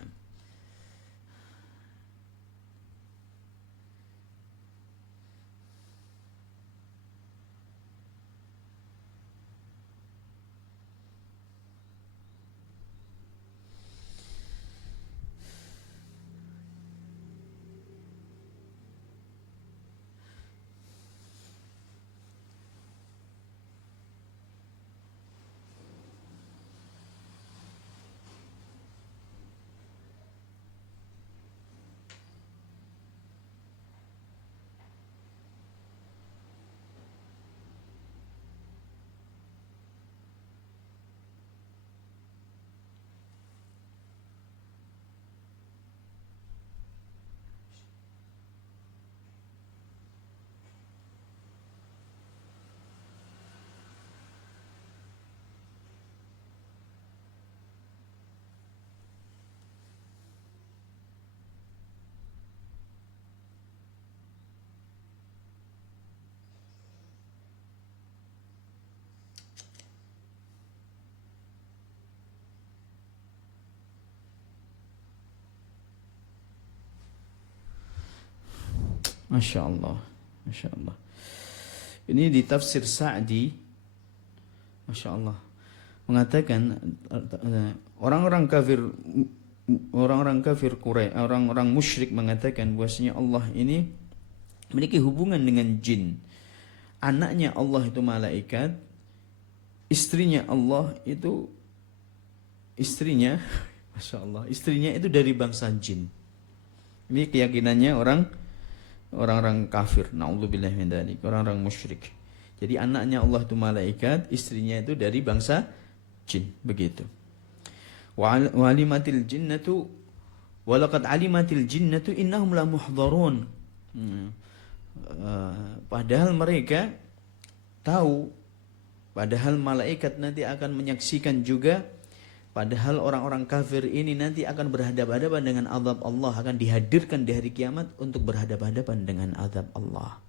Masya Allah, Masya Allah. Ini di tafsir Sa'di, Masya Allah, mengatakan orang-orang kafir Quraisy, orang-orang musyrik mengatakan bahwasanya Allah ini memiliki hubungan dengan jin. Anaknya Allah itu malaikat, istrinya Allah itu istrinya, Masya Allah, istrinya itu dari bangsa jin. Ini keyakinannya orang-orang kafir, na'udzubillah min dzalik, orang-orang musyrik. Jadi anaknya Allah itu malaikat, istrinya itu dari bangsa jin, begitu. Wa alimatil jinnatu wa laqad alimatil jinnatu innahum la muhdharun. Padahal mereka tahu, padahal malaikat nanti akan menyaksikan juga. Padahal orang-orang kafir ini nanti akan berhadapan-hadapan dengan azab Allah, akan dihadirkan di hari kiamat untuk berhadapan-hadapan dengan azab Allah.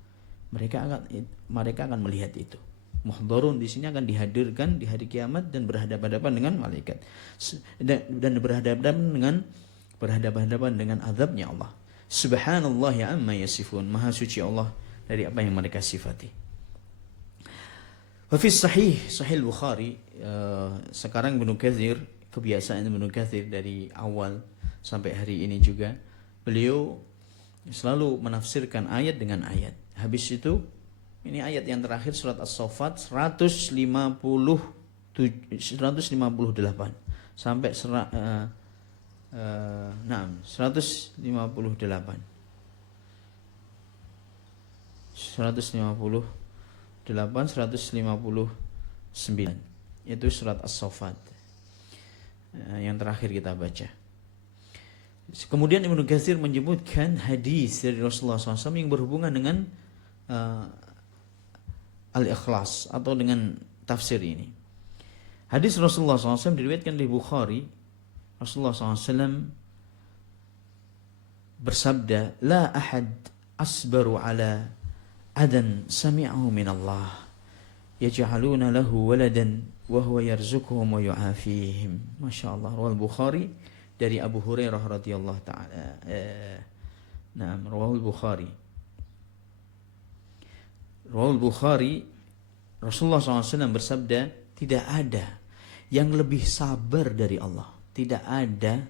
Mereka akan melihat itu. Muhdharun di sini akan dihadirkan di hari kiamat dan berhadapan-hadapan dengan malaikat dan berhadapan-hadapan dengan azabnya Allah. Subhanallah ya amma yasifun. Maha suci Allah dari apa yang mereka sifati. Wa fi sahih Bukhari, sekarang Ibnu Katsir, kebiasaan Ibnu Katsir dari awal sampai hari ini juga, beliau selalu menafsirkan ayat dengan ayat. Habis itu, ini ayat yang terakhir surat As-Saffat 158 sampai 158. 159 itu surat As-Saffat yang terakhir kita baca. Kemudian Ibnu Katsir menyebutkan hadis dari Rasulullah SAW yang berhubungan dengan Al-Ikhlas atau dengan tafsir ini. Hadis Rasulullah SAW diriwayatkan di Bukhari. Rasulullah SAW bersabda, la ahad asbaru ala adan sami'ahu min Allah yaj'aluna lahu waladan wa huwa yarzuquhum wa yu'afihim. Masya Allah. Rawal Bukhari dari Abu Hurairah radhiyallahu ta'ala. Rawal Bukhari. Rawal Bukhari, Rasulullah SAW bersabda, tidak ada yang lebih sabar dari Allah. Tidak ada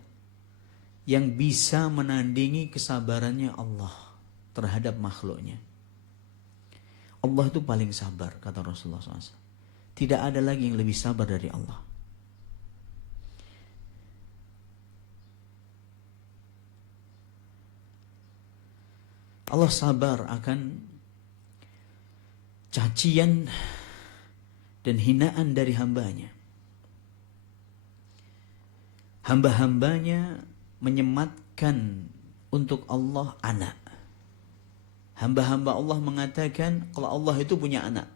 yang bisa menandingi kesabarannya Allah terhadap makhluknya. Allah itu paling sabar, kata Rasulullah SAW. Tidak ada lagi yang lebih sabar dari Allah. Allah sabar akan cacian dan hinaan dari hambanya. Hamba-hambanya menyematkan untuk Allah anak. Hamba-hamba Allah mengatakan kalau Allah itu punya anak.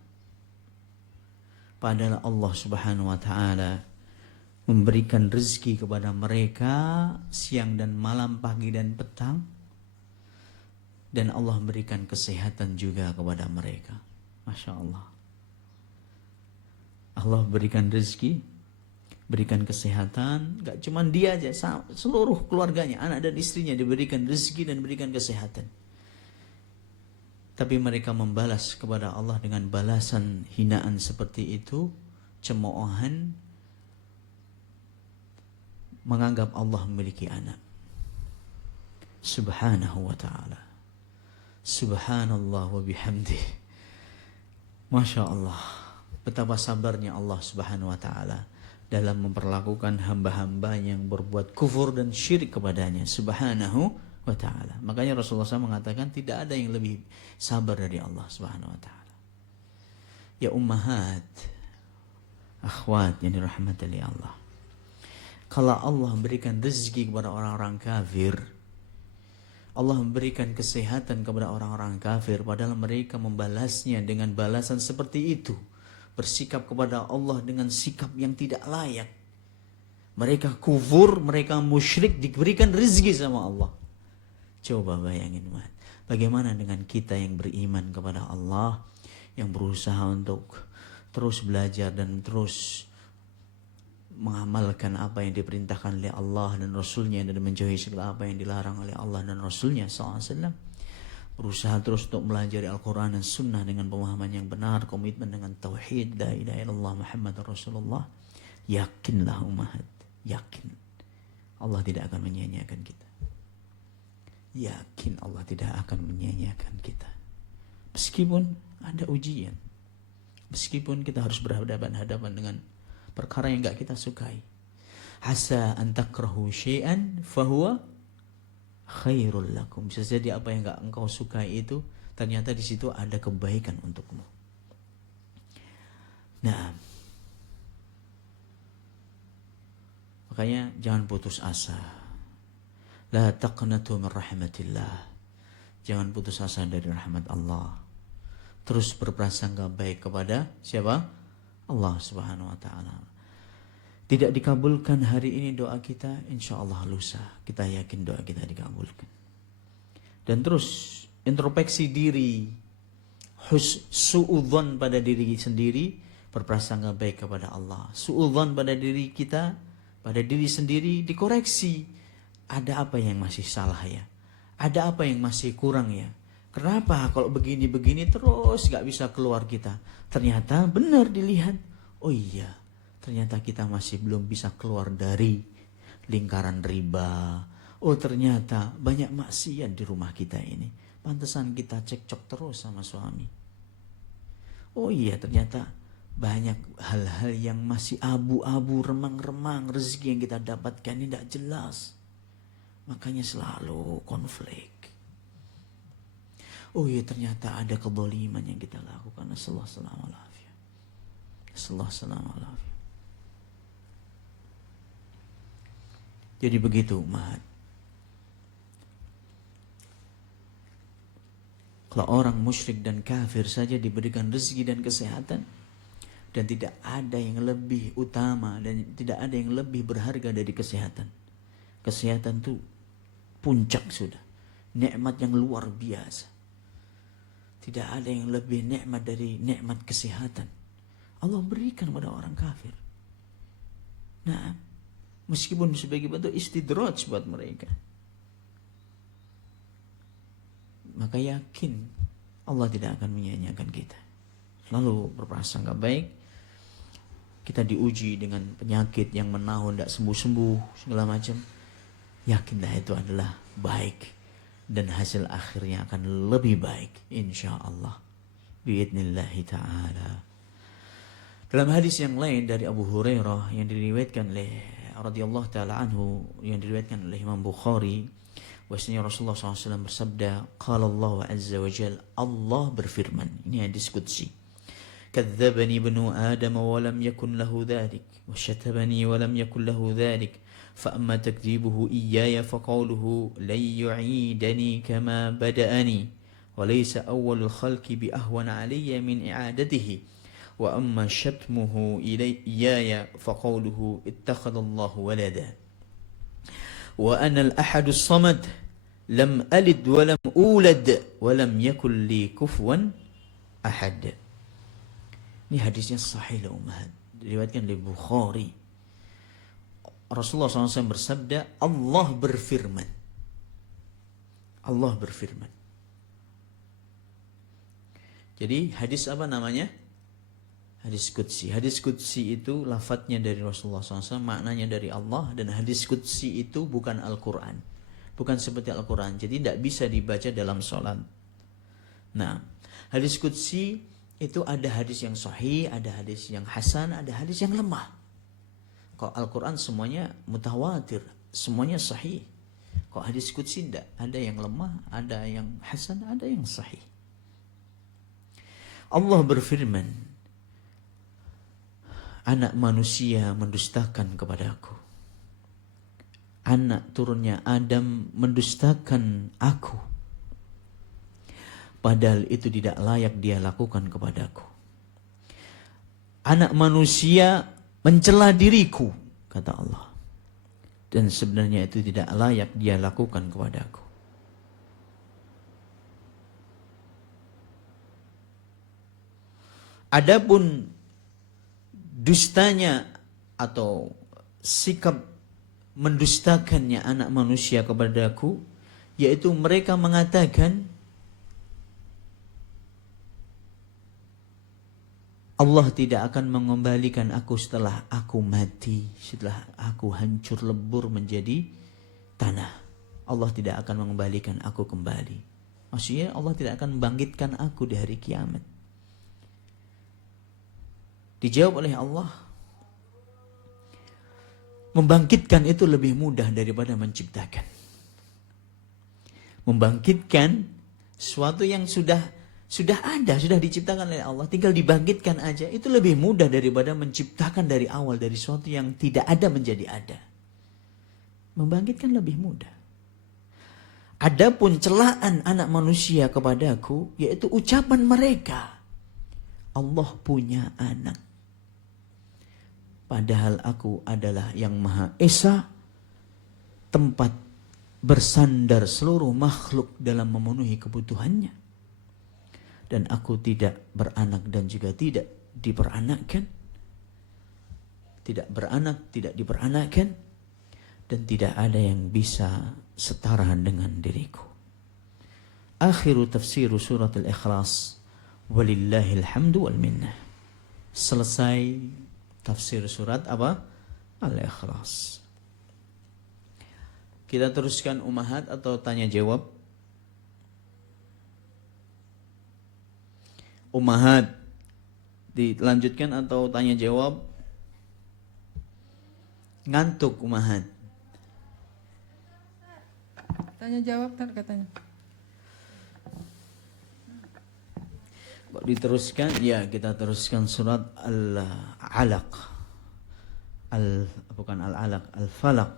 Padahal Allah Subhanahu wa ta'ala memberikan rezeki kepada mereka siang dan malam, pagi dan petang. Dan Allah memberikan kesehatan juga kepada mereka. Masya Allah. Allah berikan rezeki, berikan kesehatan. Gak cuma dia aja, seluruh keluarganya, anak dan istrinya diberikan rezeki dan berikan kesehatan. Tapi mereka membalas kepada Allah dengan balasan hinaan seperti itu, cemoohan, menganggap Allah memiliki anak. Subhanahu wa ta'ala. Subhanallah wa bihamdih. Masya Allah. Betapa sabarnya Allah Subhanahu wa ta'ala dalam memperlakukan hamba-hamba yang berbuat kufur dan syirik kepadanya. Subhanahu wa ta'ala. Makanya Rasulullah SAW mengatakan tidak ada yang lebih sabar dari Allah Subhanahu wa ta'ala. Ya ummahat, akhwat yang dirahmati oleh Allah. Kalau Allah memberikan rezeki kepada orang-orang kafir, Allah memberikan kesehatan kepada orang-orang kafir, padahal mereka membalasnya dengan balasan seperti itu. Bersikap kepada Allah dengan sikap yang tidak layak. Mereka kufur, mereka musyrik, diberikan rezeki sama Allah. Coba bayangin, bagaimana dengan kita yang beriman kepada Allah, yang berusaha untuk terus belajar dan terus mengamalkan apa yang diperintahkan oleh Allah dan Rasulnya dan menjauhi segala apa yang dilarang oleh Allah dan Rasulnya SAW. berusaha terus untuk melajari Al-Quran dan Sunnah dengan pemahaman yang benar, komitmen dengan tauhid la ilaha illallah Muhammad Rasulullah, yakinlah ummahat, yakin Allah tidak akan menyia-nyiakan kita. Yakin Allah tidak akan menyia-nyiakan kita. Meskipun ada ujian, meskipun kita harus berhadapan-hadapan dengan perkara yang enggak kita sukai. Asa an takrahu syai'an fahuwa khairul lakum. Bisa jadi apa yang enggak engkau sukai itu ternyata di situ ada kebaikan untukmu. Nah, makanya jangan putus asa. La taqnatu min rahmatillah. Jangan putus asa dari rahmat Allah. Terus berprasangka baik kepada siapa? Allah Subhanahu wa taala. Tidak dikabulkan hari ini doa kita, insya Allah lusa kita yakin doa kita dikabulkan. Dan terus introspeksi diri, suudzon pada diri sendiri, berprasangka baik kepada Allah. Suudzon pada diri kita, pada diri sendiri, dikoreksi. Ada apa yang masih salah ya? Ada apa yang masih kurang ya? Kenapa kalau begini-begini terus gak bisa keluar kita? Ternyata benar dilihat, oh iya, ternyata kita masih belum bisa keluar dari lingkaran riba. Oh ternyata banyak maksiat di rumah kita ini. Pantesan kita cekcok terus sama suami. Oh iya ternyata banyak hal-hal yang masih abu-abu, remang-remang. Rezeki yang kita dapatkan ini tidak jelas. Makanya selalu konflik. Oh iya ternyata ada kedzaliman yang kita lakukan. Nasallahu alaihi wasallam. Jadi begitu umat. Kalau orang musyrik dan kafir saja diberikan rezeki dan kesehatan, dan tidak ada yang lebih utama dan tidak ada yang lebih berharga dari kesehatan. Kesehatan itu puncak sudah, nikmat yang luar biasa. Tidak ada yang lebih nikmat dari nikmat kesehatan. Allah berikan pada orang kafir. Nah, meskipun sebagai bentuk istidraj buat mereka. Maka yakin Allah tidak akan menyia-nyiakan kita. Lalu berprasangka baik. Kita diuji dengan penyakit yang menahun, tidak sembuh-sembuh, segala macam. Yakinlah itu adalah baik. Dan hasil akhirnya akan lebih baik. Insya Allah. Biidnillahi ta'ala. Dalam hadis yang lain dari Abu Hurairah yang diriwayatkan oleh radhiyallahu ta'ala anhu, yang diriwayatkan oleh Imam Bukhari, bahwasanya Rasulullah SAW bersabda, qala Allah azza wa jalla, Allah berfirman, ini hadis qudsi, kadzdzabani ibnu Adam wa lam yakun lahu dzalik wa syatabani wa lam yakun lahu dzalik fa amma takdzibuhu iyaya fa qawluhu lan yu'idani kama bada'ani wa laysa awwalul khalqi bi ahwana alayya min i'adatihi wa amma shatmuhu iyaya fa qawluhu ittakhadallahu walada wa ana al-ahadus samad lam alid wa lam ulad wa lam yakul li kufuwan ahad. Ini hadisnya sahih la ummahat, diriwayatkan oleh Bukhari. Rasulullah SAW bersabda, Allah berfirman. Allah berfirman. Jadi hadis apa namanya? Hadis qudsi. Hadis qudsi itu lafadznya dari Rasulullah SAW, maknanya dari Allah, dan hadis qudsi itu bukan Al-Quran. Bukan seperti Al-Quran. Jadi tidak bisa dibaca dalam sholat. Nah, hadis qudsi itu ada hadis yang sahih, ada hadis yang hasan, ada hadis yang lemah. Kalau Al-Quran semuanya mutawatir, semuanya sahih. Kalau hadis qudsi tidak, ada yang lemah, ada yang hasan, ada yang sahih. Allah berfirman, anak manusia mendustakan kepadaku. Anak turunnya Adam mendustakan aku. Padahal itu tidak layak dia lakukan kepadaku. Anak manusia mencela diriku, kata Allah. Dan sebenarnya itu tidak layak dia lakukan kepadaku. Adapun dustanya atau sikap mendustakannya anak manusia kepadaku, yaitu mereka mengatakan Allah tidak akan mengembalikan aku setelah aku mati, setelah aku hancur lebur menjadi tanah. Allah tidak akan mengembalikan aku kembali. Maksudnya Allah tidak akan membangkitkan aku di hari kiamat. Dijawab oleh Allah, membangkitkan itu lebih mudah daripada menciptakan. Membangkitkan sesuatu yang sudah ada, sudah diciptakan oleh Allah, tinggal dibangkitkan aja, itu lebih mudah daripada menciptakan dari awal, dari sesuatu yang tidak ada menjadi ada. Membangkitkan lebih mudah. Adapun celaan anak manusia kepadaku, yaitu ucapan mereka, Allah punya anak. Padahal aku adalah yang Maha Esa, tempat bersandar seluruh makhluk dalam memenuhi kebutuhannya. Dan aku tidak beranak dan juga tidak diperanakkan. Tidak beranak, tidak diperanakkan. Dan tidak ada yang bisa setara dengan diriku. Akhiru tafsiru surat Al-Ikhlas. Walillahil hamdu wal minnah. Selesai tafsir surat apa? Al-Ikhlas. Kita teruskan umahat atau tanya jawab? Umahat dilanjutkan atau tanya jawab? Ngantuk umahat. Tanya jawab kan katanya. Kok diteruskan? Ya, kita teruskan surat Al-Alaq. Bukan Al-Alaq, Al-Falaq.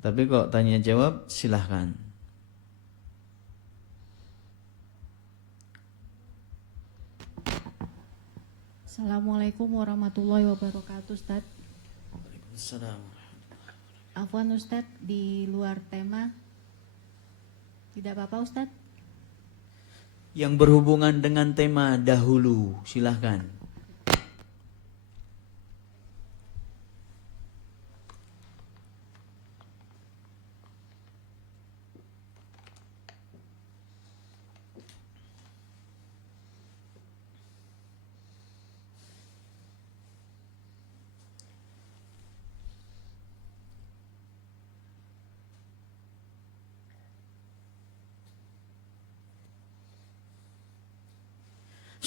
Tapi kok tanya jawab, silahkan. Assalamualaikum warahmatullahi wabarakatuh, Ustaz. Waalaikumsalam. Afwan Ustaz, di luar tema. Tidak apa-apa Ustaz? Yang berhubungan dengan tema dahulu, silahkan.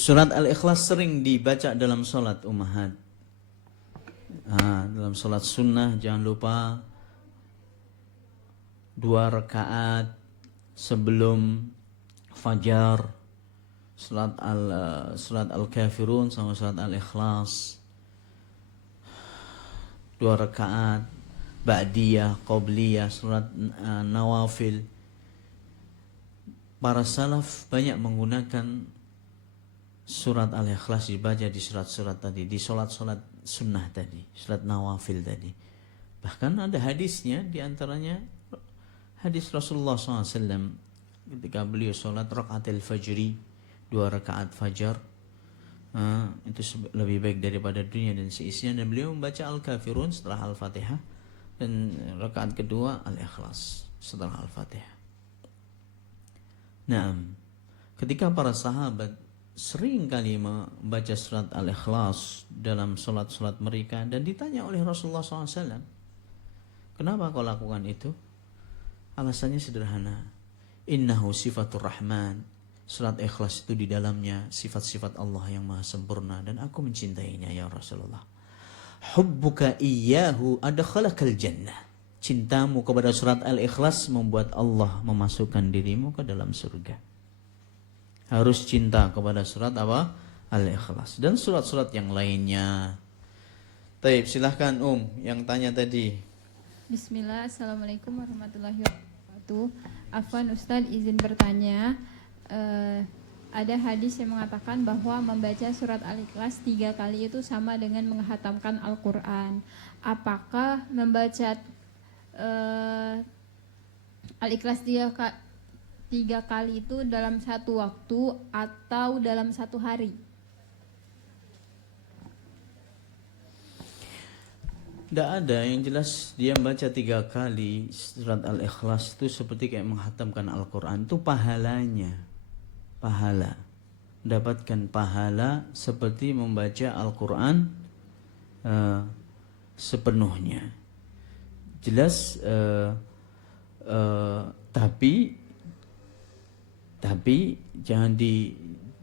Surat Al-Ikhlas sering dibaca dalam sholat umahat. Dalam sholat sunnah jangan lupa 2 rakaat sebelum fajar, surat Al-Kafirun sama surat Al-Ikhlas. 2 rakaat ba'diyah, qobliyah, surat nawafil. Para salaf banyak menggunakan surat Al-Ikhlas dibaca di surat-surat tadi, di sholat-sholat sunnah tadi, surat nawafil tadi. Bahkan ada hadisnya, diantaranya hadis Rasulullah SAW ketika beliau sholat rakaatil fajri, 2 rakaat fajar, itu lebih baik daripada dunia dan seisinya. Dan beliau membaca Al-Kafirun setelah Al-Fatihah, dan rakaat kedua Al-Ikhlas setelah Al-Fatihah. Nah, ketika para sahabat sering kali membaca surat Al-Ikhlas dalam sholat-sholat mereka, dan ditanya oleh Rasulullah SAW, kenapa kau lakukan itu? Alasannya sederhana, innahu sifatur rahman, surat Ikhlas itu di dalamnya sifat-sifat Allah yang maha sempurna, dan aku mencintainya ya Rasulullah. Hubbuka iyyahu adkhalakal jannah, cintamu kepada surat Al-Ikhlas membuat Allah memasukkan dirimu ke dalam surga. Harus cinta kepada surat apa? Al-Ikhlas dan surat-surat yang lainnya. Taib, silahkan yang tanya tadi. Bismillah, Assalamualaikum warahmatullahi wabarakatuh. Afwan Ustadz, izin bertanya. Ada hadis yang mengatakan bahwa membaca surat Al-Ikhlas 3 kali itu sama dengan menghatamkan Al-Quran. Apakah membaca Al-Ikhlas 3 kali itu dalam satu waktu atau dalam satu hari? Tidak ada, yang jelas dia membaca 3 kali surat Al-Ikhlas itu seperti kayak menghatamkan Al-Quran. Itu pahalanya, pahala mendapatkan pahala seperti membaca Al-Quran sepenuhnya. Jelas, tapi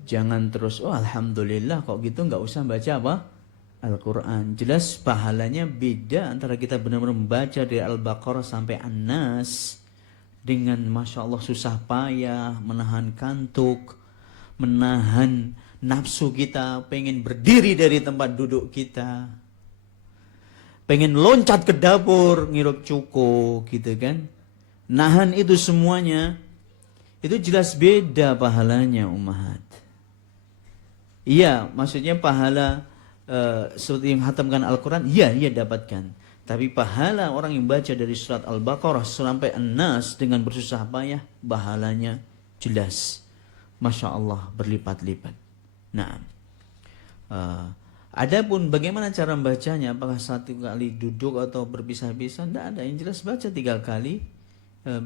jangan terus alhamdulillah kok gitu nggak usah baca apa Al-Quran. Jelas pahalanya beda antara kita benar-benar membaca dari Al-Baqarah sampai An-Nas dengan masya Allah susah payah, menahan kantuk, menahan nafsu kita pengen berdiri dari tempat duduk kita, pengen loncat ke dapur ngirup cuko gitu kan. Nahan itu semuanya, itu jelas beda pahalanya ummahat. Iya, maksudnya pahala seperti yang khatamkan Al-Quran, iya dapatkan. Tapi pahala orang yang baca dari surat Al-Baqarah sampai An-Nas dengan bersusah payah, pahalanya jelas, masya Allah, berlipat-lipat. Nah, adapun bagaimana cara membacanya, apakah satu kali duduk atau berpisah-pisah, tidak ada. Yang jelas baca 3 kali,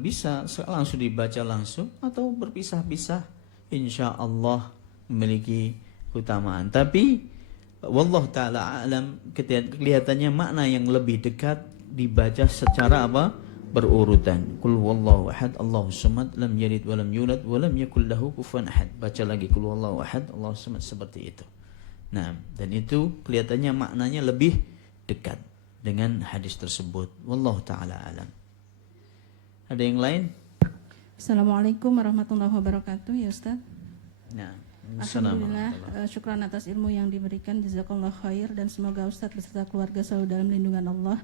bisa langsung dibaca langsung atau berpisah-pisah, insya Allah memiliki keutamaan. Tapi wallahu ta'ala alam, kelihatannya makna yang lebih dekat dibaca secara apa? Berurutan. Qul huwallahu ahad, Allahus samad, lam yalid wa lam yulad wa lam yakul lahu kufuwan ahad. Baca lagi qul huwallahu ahad, Allahus samad, seperti itu. Nah, dan itu kelihatannya maknanya lebih dekat dengan hadis tersebut. Wallahu ta'ala alam. Ada yang lain? Assalamualaikum warahmatullahi wabarakatuh ya Ustaz. Nah, Alhamdulillah, syukran atas ilmu yang diberikan, jazakallah khair, dan semoga Ustadz beserta keluarga selalu dalam lindungan Allah.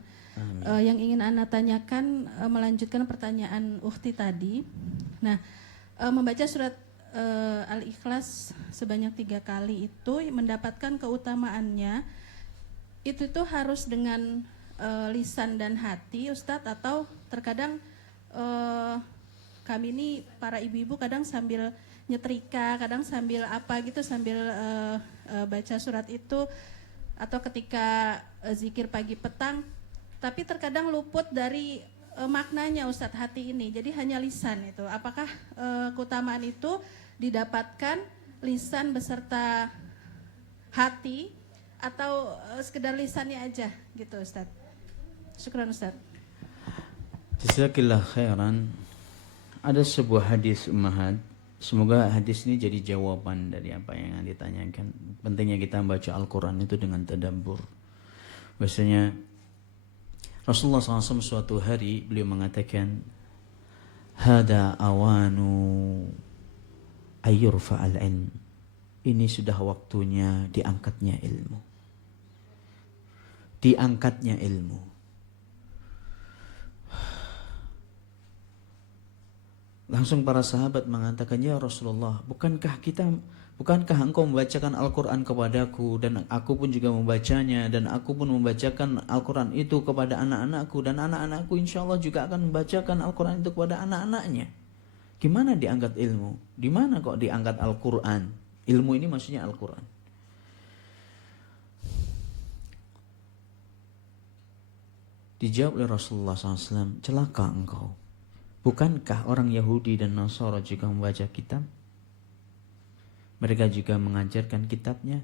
Yang ingin Ana tanyakan, melanjutkan pertanyaan Ukhti tadi. Nah, membaca surat Al-Ikhlas sebanyak 3 kali itu mendapatkan keutamaannya, itu tuh harus dengan lisan dan hati Ustadz, atau terkadang kami ini para ibu-ibu kadang sambil nyetrika, kadang sambil apa gitu, sambil baca surat itu, atau ketika zikir pagi petang, tapi terkadang luput dari maknanya Ustadz hati ini, jadi hanya lisan itu. Apakah keutamaan itu didapatkan lisan beserta hati, atau sekedar lisannya aja gitu Ustadz? Syukran Ustadz. Jazakillah khairan. Ada sebuah hadis ummahat. Semoga hadis ini jadi jawaban dari apa yang ditanyakan. Pentingnya kita membaca Al-Quran itu dengan tadabbur. Biasanya Rasulullah SAW suatu hari beliau mengatakan, hada awanu ayyurfa'al ilm. Ini sudah waktunya diangkatnya ilmu. Diangkatnya ilmu. Langsung para sahabat mengatakan, ya Rasulullah, bukankah engkau membacakan Al-Quran kepadaku, dan aku pun juga membacanya, dan aku pun membacakan Al-Quran itu kepada anak-anakku, dan anak-anakku insya Allah juga akan membacakan Al-Quran itu kepada anak-anaknya. Gimana diangkat ilmu? Di mana kok diangkat Al-Quran? Ilmu ini maksudnya Al-Quran. Dijawab oleh Rasulullah SAW, celaka engkau. Bukankah orang Yahudi dan Nasara juga membaca kitab? Mereka juga mengajarkan kitabnya,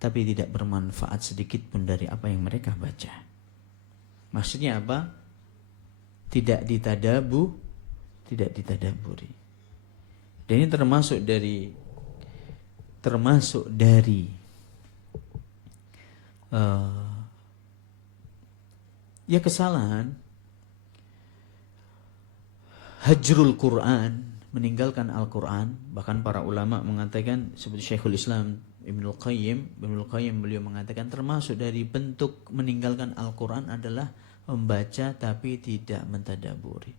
tapi tidak bermanfaat sedikit pun dari apa yang mereka baca. Maksudnya apa? Tidak ditadaburi. Dan ini termasuk dari kesalahan hajrul Quran, meninggalkan Al-Quran. Bahkan para ulama mengatakan, seperti Syekhul Islam Ibnul Qayyim beliau mengatakan termasuk dari bentuk meninggalkan Al-Quran adalah membaca tapi tidak mentadaburi.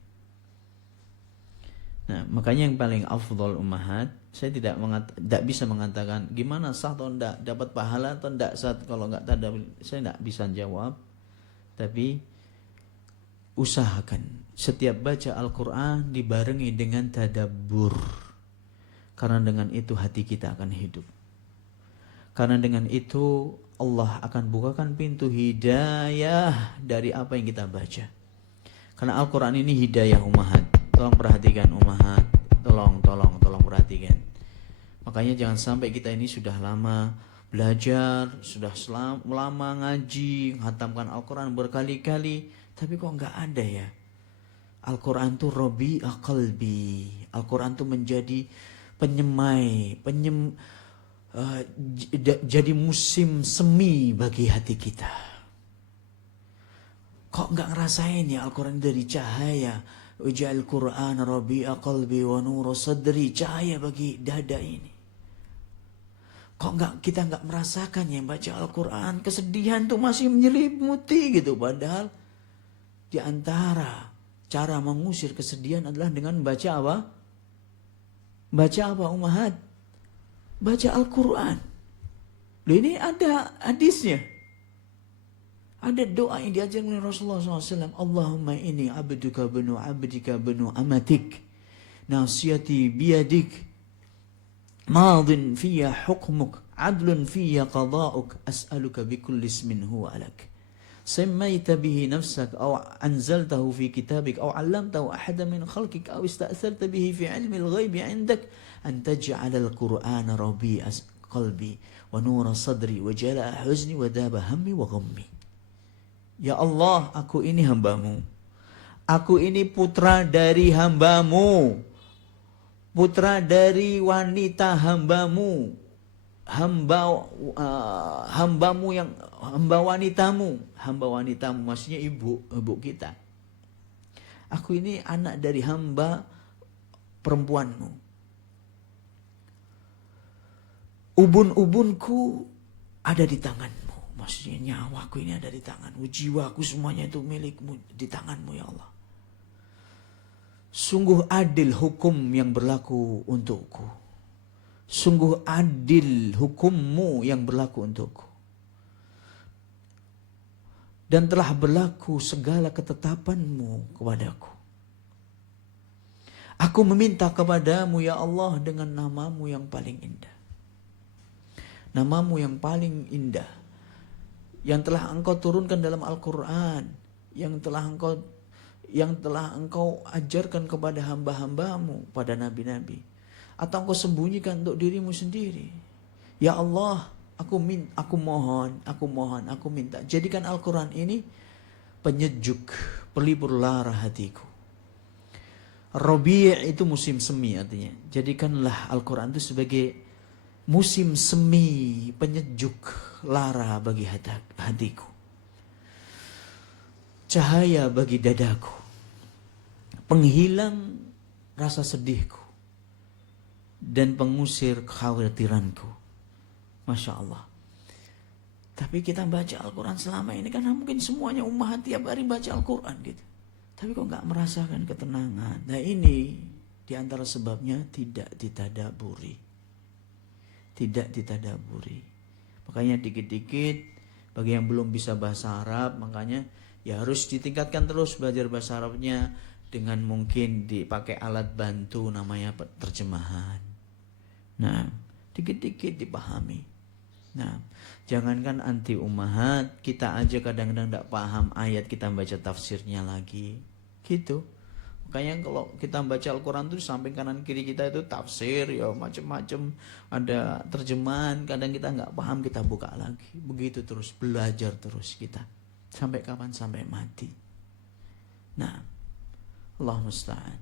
Nah, makanya yang paling afdal ummahat, saya tidak bisa mengatakan gimana sah atau tidak, dapat pahala atau tidak sah kalau enggak tadabur. Saya tidak bisa jawab. Tapi usahakan setiap baca Al-Quran dibarengi dengan tadabbur. Karena dengan itu hati kita akan hidup. Karena dengan itu Allah akan bukakan pintu hidayah dari apa yang kita baca. Karena Al-Quran ini hidayah ummahat. Tolong perhatikan ummahat. Tolong perhatikan. Makanya jangan sampai kita ini sudah lama belajar, sudah lama ngaji, menghatamkan Al-Quran berkali-kali, tapi kok nggak ada ya. Al-Quran tuh Rabi'a qalbi. Al-Quran tuh menjadi penyemai, jadi musim semi bagi hati kita. Kok nggak ngerasain ya Al-Quran dari cahaya? Waj'al Qur'an Rabi'a qalbi wa nura sadri, cahaya bagi dada ini. Kok kita nggak merasakan ya baca Al-Quran, kesedihan tuh masih menyelimuti gitu. Padahal di antara cara mengusir kesedihan adalah dengan baca apa? Baca apa ummahat? Baca Al-Quran. Loh, ini ada hadisnya. Ada doa yang diajarkan oleh Rasulullah SAW. Allahumma inni abduka benu abdika benu amatik. Nasiyati biyadik. Madin fiyya hukmuk. Adlun fiyya qada'uk. As'aluka bikulli ismin huwa alak. سميت به نفسك أو أنزلته في كتابك أو علمته أحدا من خلقك أو استأثرت به في علم الغيب عندك أن تجعل القرآن ربيع قلبي ونور صدري وجلاء حزني وذهاب همي وغمي. Ya Allah, aku ini hambamu. Aku ini putra dari hambamu. Putra dari wanita hambamu. Hambamu yang hamba wanitamu maksudnya ibu kita. Aku ini anak dari hamba perempuanmu. Ubun-ubunku ada di tanganmu, maksudnya nyawaku ini ada di tanganmu, jiwaku semuanya itu milikmu, di tanganmu ya Allah. Sungguh adil hukum yang berlaku untukku. Sungguh adil hukummu yang berlaku untukku. Dan telah berlaku segala ketetapanmu kepadaku. Aku meminta kepadamu ya Allah dengan namamu yang paling indah. Namamu yang paling indah. Yang telah engkau turunkan dalam Al-Quran. Yang telah engkau ajarkan kepada hamba-hambamu, pada nabi-nabi. Atau engkau sembunyikan untuk dirimu sendiri. Ya Allah, aku mohon, aku minta. Jadikan Al-Quran ini penyejuk, pelipur lara hatiku. Rabi' itu musim semi artinya. Jadikanlah Al-Quran itu sebagai musim semi, penyejuk lara bagi hatiku. Cahaya bagi dadaku. Penghilang rasa sedihku. Dan pengusir kekhawatiranku. Masya Allah. Tapi kita baca Al-Quran selama ini kan mungkin semuanya ummahat tiap hari baca Al-Quran gitu. Tapi kok gak merasakan ketenangan. Nah ini diantara sebabnya tidak ditadaburi. Tidak ditadaburi. Makanya dikit-dikit bagi yang belum bisa bahasa Arab, makanya ya harus ditingkatkan terus belajar bahasa Arabnya dengan mungkin dipakai alat bantu namanya terjemahan. Nah, dikit-dikit dipahami. Nah, jangankan anti ummahat, kita aja kadang-kadang tidak paham ayat, kita baca tafsirnya lagi. Gitu. Makanya kalau kita baca Al-Quran itu samping kanan kiri kita itu tafsir, ya macam-macam, ada terjemahan, kadang kita nggak paham kita buka lagi. Begitu terus, belajar terus kita. Sampai kapan? Sampai mati. Nah, Allah musta'an.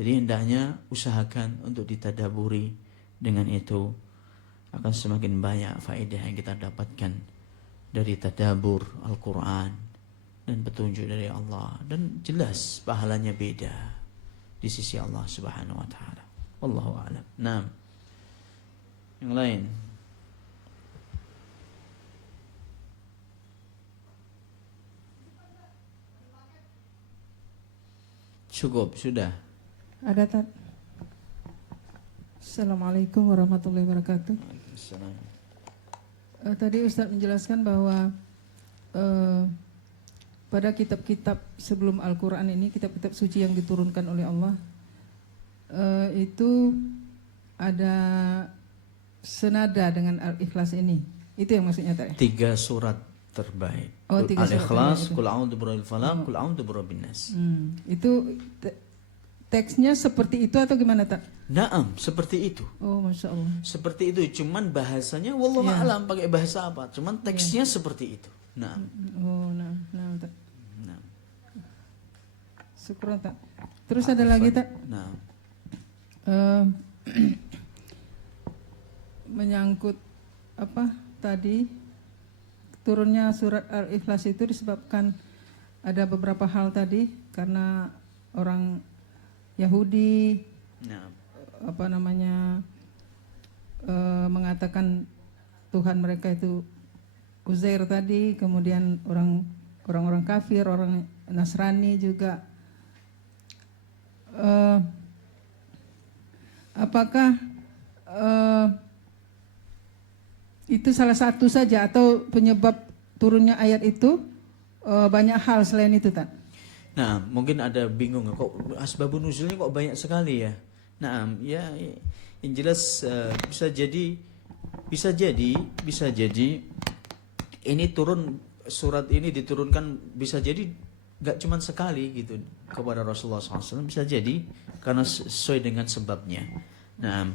Jadi hendaknya usahakan untuk ditadaburi. Dengan itu akan semakin banyak faedah yang kita dapatkan dari tadabur Al-Quran dan petunjuk dari Allah, dan jelas pahalanya beda di sisi Allah Subhanahu wa taala. Wallahu a'lam. Nah, yang lain. Cukup, sudah. Ada Assalamualaikum warahmatullahi wabarakatuh. Tadi Ustadz menjelaskan bahwa pada kitab-kitab sebelum Al-Quran ini, kitab-kitab suci yang diturunkan oleh Allah, itu ada senada dengan Al-Ikhlas ini. Itu yang maksudnya tadi? 3 surat terbaik. Oh, 3 surat Al-Ikhlas, terbaik. Qul a'udzu birabbil falaq, Qul a'udzu birabbin nas. Itu teksnya seperti itu atau gimana tak? Naam, seperti itu. Oh, masya Allah. Seperti itu, cuman bahasanya wallahu Ya. alam pakai bahasa apa, cuman teksnya seperti itu. Nah, Oh, nah tak. nah, Syukur tak. Terus ada lagi tak? nah, Eh, menyangkut apa tadi turunnya surat Al-Ikhlas itu disebabkan ada beberapa hal tadi karena orang Yahudi nah, apa namanya mengatakan Tuhan mereka itu Uzair tadi, kemudian orang-orang kafir, orang Nasrani juga. Apakah itu salah satu saja atau penyebab turunnya ayat itu banyak hal selain itu tak? nah, mungkin ada bingung kok asbabun nuzulnya kok banyak sekali ya. Nah, ya yang jelas bisa jadi ini surat ini diturunkan bisa jadi gak cuma sekali gitu kepada Rasulullah SAW, bisa jadi karena sesuai dengan sebabnya. Nah,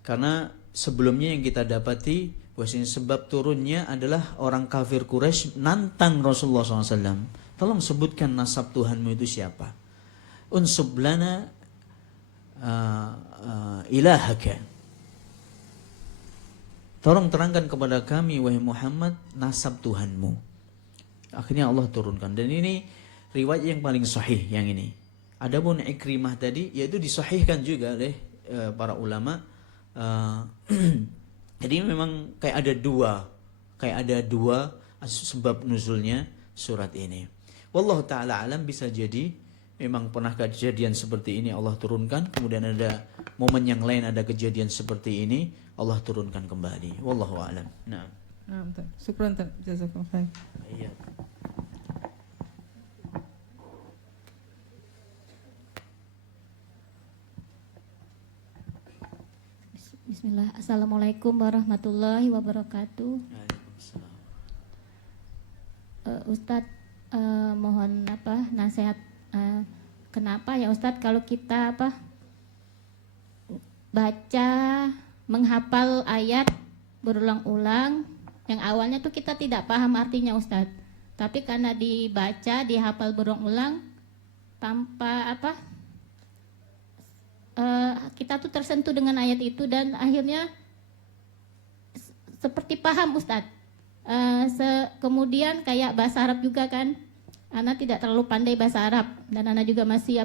karena sebelumnya yang kita dapati bahwasanya sebab turunnya adalah orang kafir Quraisy nantang Rasulullah SAW. Tolong sebutkan nasab Tuhanmu itu siapa? Unsub lana ilahaka. Tolong terangkan kepada kami wahai Muhammad nasab Tuhanmu. Akhirnya Allah turunkan, dan ini riwayat yang paling sahih yang ini. Adapun Ikrimah tadi yaitu disahihkan juga oleh para ulama. Jadi memang kayak ada dua sebab nuzulnya surat ini. Wallahu taala alam, bisa jadi memang pernah kejadian seperti ini Allah turunkan, kemudian ada momen yang lain ada kejadian seperti ini Allah turunkan kembali. Wallahu alam. Nah. Syukran tak, jazakallahu khair. Iya. Bismillah. Assalamualaikum warahmatullahi wabarakatuh. Waalaikumsalam. Ustadz, mohon nasihat. Kenapa ya Ustadz kalau kita baca menghafal ayat berulang-ulang yang awalnya tuh kita tidak paham artinya Ustadz, tapi karena dibaca dihafal berulang-ulang tanpa kita tuh tersentuh dengan ayat itu dan akhirnya seperti paham Ustadz. Kemudian kayak bahasa Arab juga kan, Ana tidak terlalu pandai bahasa Arab dan Ana juga masih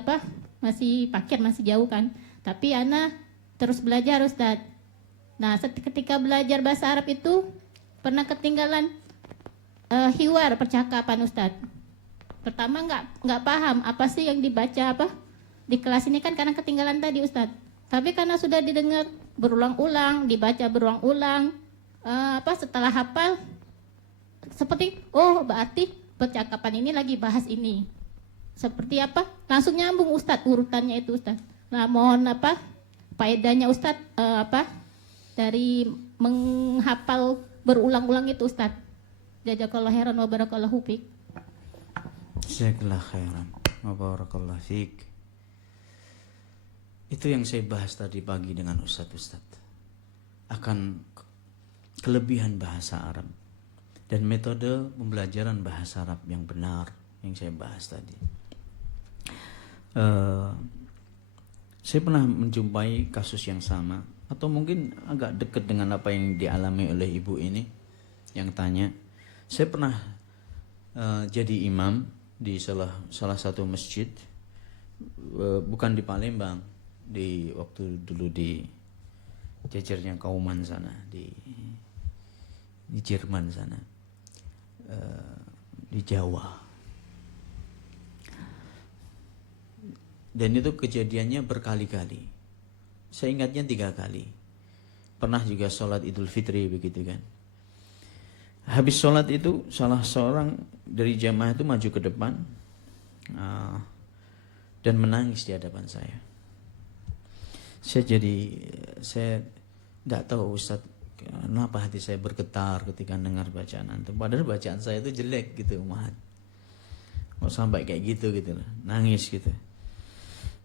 pakir, masih jauh kan, tapi Ana terus belajar Ustadz. Nah ketika belajar bahasa Arab itu pernah ketinggalan hiwar, percakapan Ustadz. Pertama nggak paham apa sih yang dibaca di kelas ini kan karena ketinggalan tadi Ustadz. Tapi karena sudah didengar berulang-ulang, dibaca berulang-ulang, setelah hafal seperti berarti percakapan ini lagi bahas ini. Seperti langsung nyambung Ustadz urutannya itu Ustadz. Nah mohon faedahnya Ustadz dari menghafal berulang-ulang itu Ustadz. Jazakallahu khairan wa barakallahu fiik. Jazakallahu khairan wa barakallahu fiik. Itu yang saya bahas tadi pagi dengan Ustadz akan kelebihan bahasa Arab dan metode pembelajaran bahasa Arab yang benar yang saya bahas tadi. Saya pernah menjumpai kasus yang sama atau mungkin agak dekat dengan apa yang dialami oleh ibu ini yang tanya. Saya pernah jadi imam di salah satu masjid, bukan di Palembang, di waktu dulu di jajarnya Kauman sana, di Jerman sana, di Jawa. Dan itu kejadiannya berkali-kali. Saya ingatnya 3 kali. Pernah juga sholat Idul Fitri begitu kan. Habis sholat itu salah seorang dari jamaah itu maju ke depan dan menangis di hadapan saya. Saya tidak tahu Ustadz kenapa hati saya bergetar ketika dengar bacaan antum. Padahal bacaan saya itu jelek gitu, Umat. Kok sampai kayak gitu loh, nangis gitu.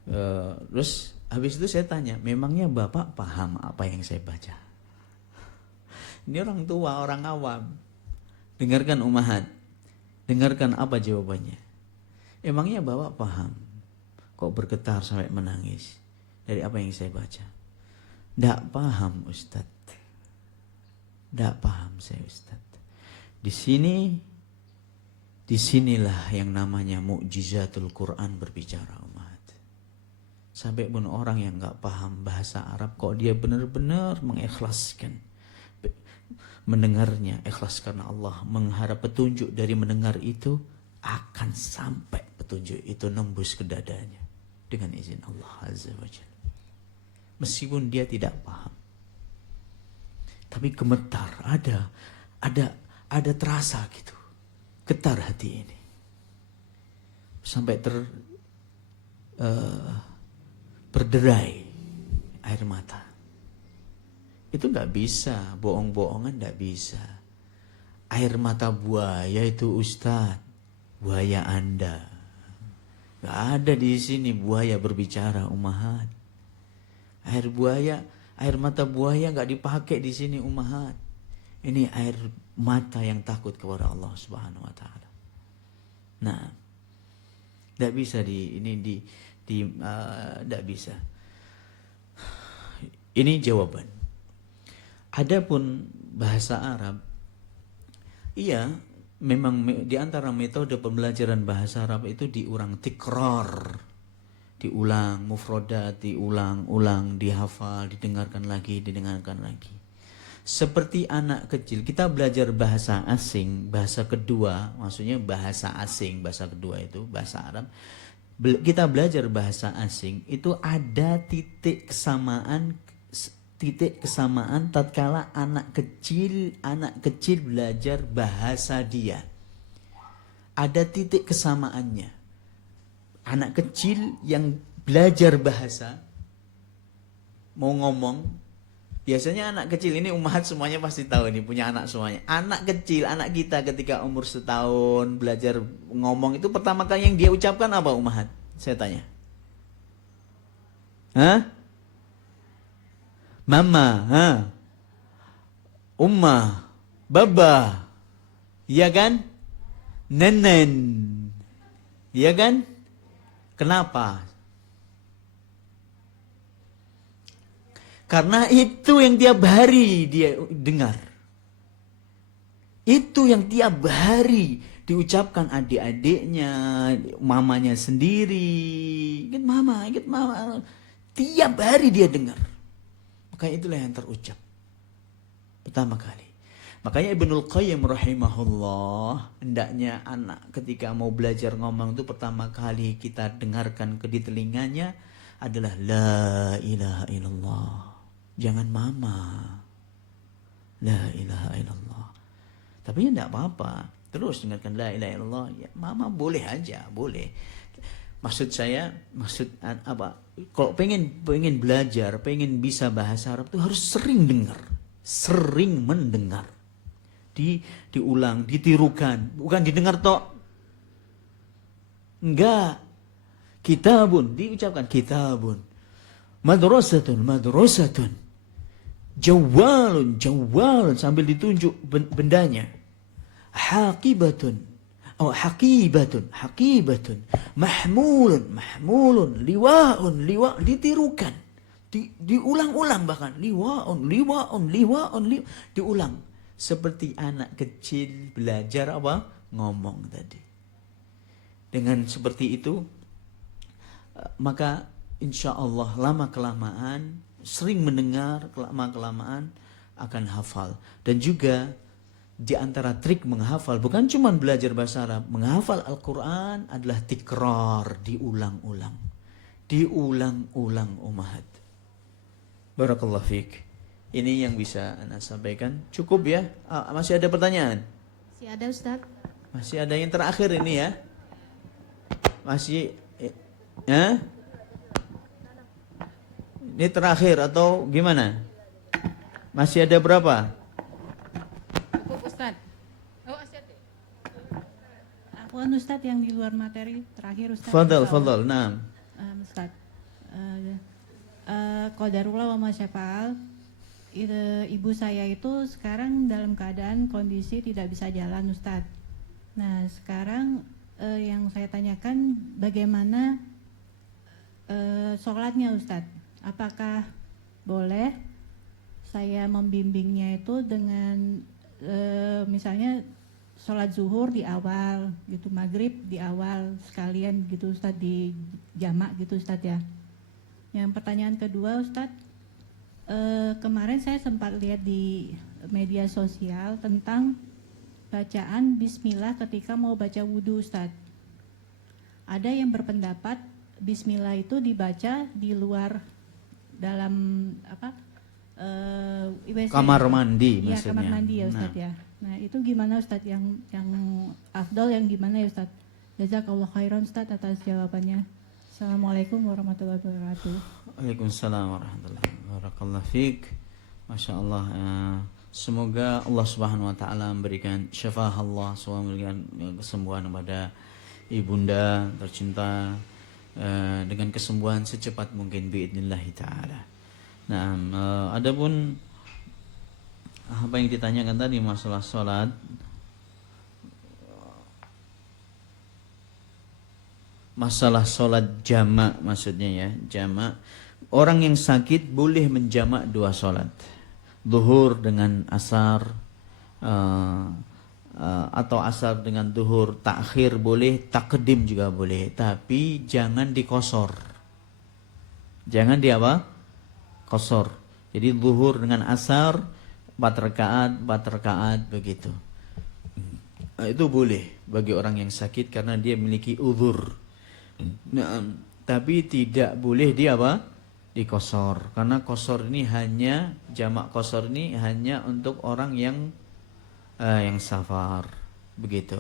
Terus habis itu saya tanya, memangnya Bapak paham apa yang saya baca? Ini orang tua, orang awam. Dengarkan Ummahat. Dengarkan apa jawabannya. Emangnya Bapak paham? Kok bergetar sampai menangis dari apa yang saya baca? Tidak paham Ustadz. Tidak paham saya Ustadz. Disinilah yang namanya mukjizatul Quran berbicara Ummahat. Sampai pun orang yang nggak paham bahasa Arab, kok dia benar-benar mengikhlaskan mendengarnya, ikhlas karena Allah, mengharap petunjuk dari mendengar itu, akan sampai petunjuk itu nembus ke dadanya dengan izin Allah Azza wa Jalla. Meskipun dia tidak paham, tapi gemetar, ada terasa gitu, getar hati ini, sampai berderai air mata. Itu nggak bisa, bohong-bohongan nggak bisa. Air mata buaya itu Ustadz, buaya Anda. Nggak ada di sini buaya berbicara Ummahat. Air mata buaya nggak dipakai di sini Ummahat. Ini air mata yang takut kepada Allah Subhanahu Wa Taala. Nah, nggak bisa tidak bisa. Ini jawaban. Adapun bahasa Arab, iya, memang di antara metode pembelajaran bahasa Arab itu diulang, tikrar, diulang, mufrodat, diulang-ulang, dihafal, didengarkan lagi. Seperti anak kecil, kita belajar bahasa asing, bahasa kedua, maksudnya bahasa asing, bahasa kedua itu bahasa Arab. Kita belajar bahasa asing itu ada titik kesamaan tatkala anak kecil belajar bahasa dia. Ada titik kesamaannya. Anak kecil yang belajar bahasa mau ngomong, biasanya anak kecil ini Ummahat semuanya pasti tahu nih, punya anak semuanya. Anak kecil, anak kita ketika umur setahun belajar ngomong itu pertama kali yang dia ucapkan apa Ummahat? Saya tanya. Hah? Mama, Ummah, Baba, iya kan? Nenen, iya kan? Kenapa? Karena itu yang tiap hari dia dengar. Itu yang tiap hari diucapkan adik-adiknya, mamanya sendiri. Ingat mama. Tiap hari dia dengar. Makanya itulah yang terucap pertama kali. Makanya Ibnul Qayyim rahimahullah, hendaknya anak ketika mau belajar ngomong itu pertama kali kita dengarkan di telinganya adalah la ilaha illallah. Jangan mama. La ilaha illallah. Tapi ya enggak apa-apa. Terus dengarkan la ilaha illallah. Ya, mama boleh aja, boleh. Maksud apa? Kalau pengen belajar, pengen bisa bahasa Arab itu harus sering dengar, sering mendengar, diulang, ditirukan, bukan didengar tok. Enggak, kitabun diucapkan kitabun, madrasatun, jawalun sambil ditunjuk bendanya, haqibatun, haqibatun, mahmulun, liwa'un, ditirukan, diulang-ulang bahkan, liwa'un, diulang. Seperti anak kecil belajar apa? Ngomong tadi. Dengan seperti itu, maka insya Allah lama-kelamaan, sering mendengar, lama-kelamaan akan hafal. Dan juga di antara trik menghafal, bukan cuma belajar bahasa Arab, menghafal Al-Quran adalah tikrar, diulang-ulang Ummahat. Barakallahu fiik. Ini yang bisa Anda sampaikan. Cukup ya? Masih ada pertanyaan? Masih ada Ustaz. Masih ada yang terakhir ini ya? Masih ya? Ini terakhir atau gimana? Masih ada berapa? Ustaz yang di luar materi terakhir Ustaz. Fadal, nah. Ustaz. qadarullah wa ma syafa'al. Ibu saya itu sekarang dalam keadaan kondisi tidak bisa jalan, Ustadz. Nah, sekarang yang saya tanyakan bagaimana sholatnya, Ustadz? Apakah boleh saya membimbingnya itu dengan misalnya sholat zuhur di awal gitu, maghrib di awal sekalian gitu Ustadz, di jamak gitu Ustadz ya. Yang pertanyaan kedua Ustadz, kemarin saya sempat lihat di media sosial tentang bacaan bismillah ketika mau baca wudhu Ustadz. Ada yang berpendapat bismillah itu dibaca di luar dalam WC, Kamar mandi ya, maksudnya. kamar mandi ya Ustadz ya. Nah itu gimana Ustadz, yang afdal yang gimana ya Ustadz? Jazakallah khairan Ustadz atas jawabannya. Assalamualaikum warahmatullahi wabarakatuh. Waalaikumsalam warahmatullahi wabarakatuh. Barakallahu fiik. Masya Allah. Semoga Allah Subhanahu Wa Taala memberikan syafah Allah, semoga memberikan kesembuhan kepada ibunda tercinta dengan kesembuhan secepat mungkin biidnillahi taala. Nah, adapun apa yang ditanyakan tadi masalah sholat, masalah sholat jamak maksudnya ya, jamak. Orang yang sakit boleh menjamak dua sholat, zuhur dengan asar, atau asar dengan zuhur, takhir boleh, takdim juga boleh, tapi jangan dikosor. Jangan di apa? Kosor. Jadi zuhur dengan asar 4 rakaat begitu. Itu boleh bagi orang yang sakit karena dia memiliki uzur. Nah, tapi tidak boleh dia apa? Dikosor. Karena kosor ini hanya, jamak kosor ini hanya untuk orang yang safar begitu.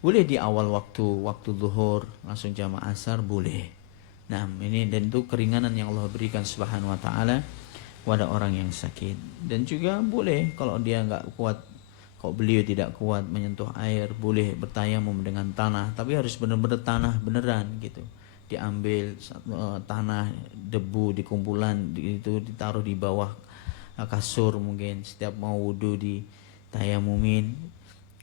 Boleh di awal waktu zuhur langsung jamak asar boleh. Nah, ini dan itu keringanan yang Allah berikan Subhanahu Wa Taala kepada orang yang sakit. Dan juga boleh kalau dia nggak kuat, kalau beliau tidak kuat menyentuh air, boleh bertayamum dengan tanah, tapi harus benar-benar tanah beneran gitu. Diambil tanah, debu di kumpulan itu ditaruh di bawah kasur, mungkin setiap mau wudu ditayamumin.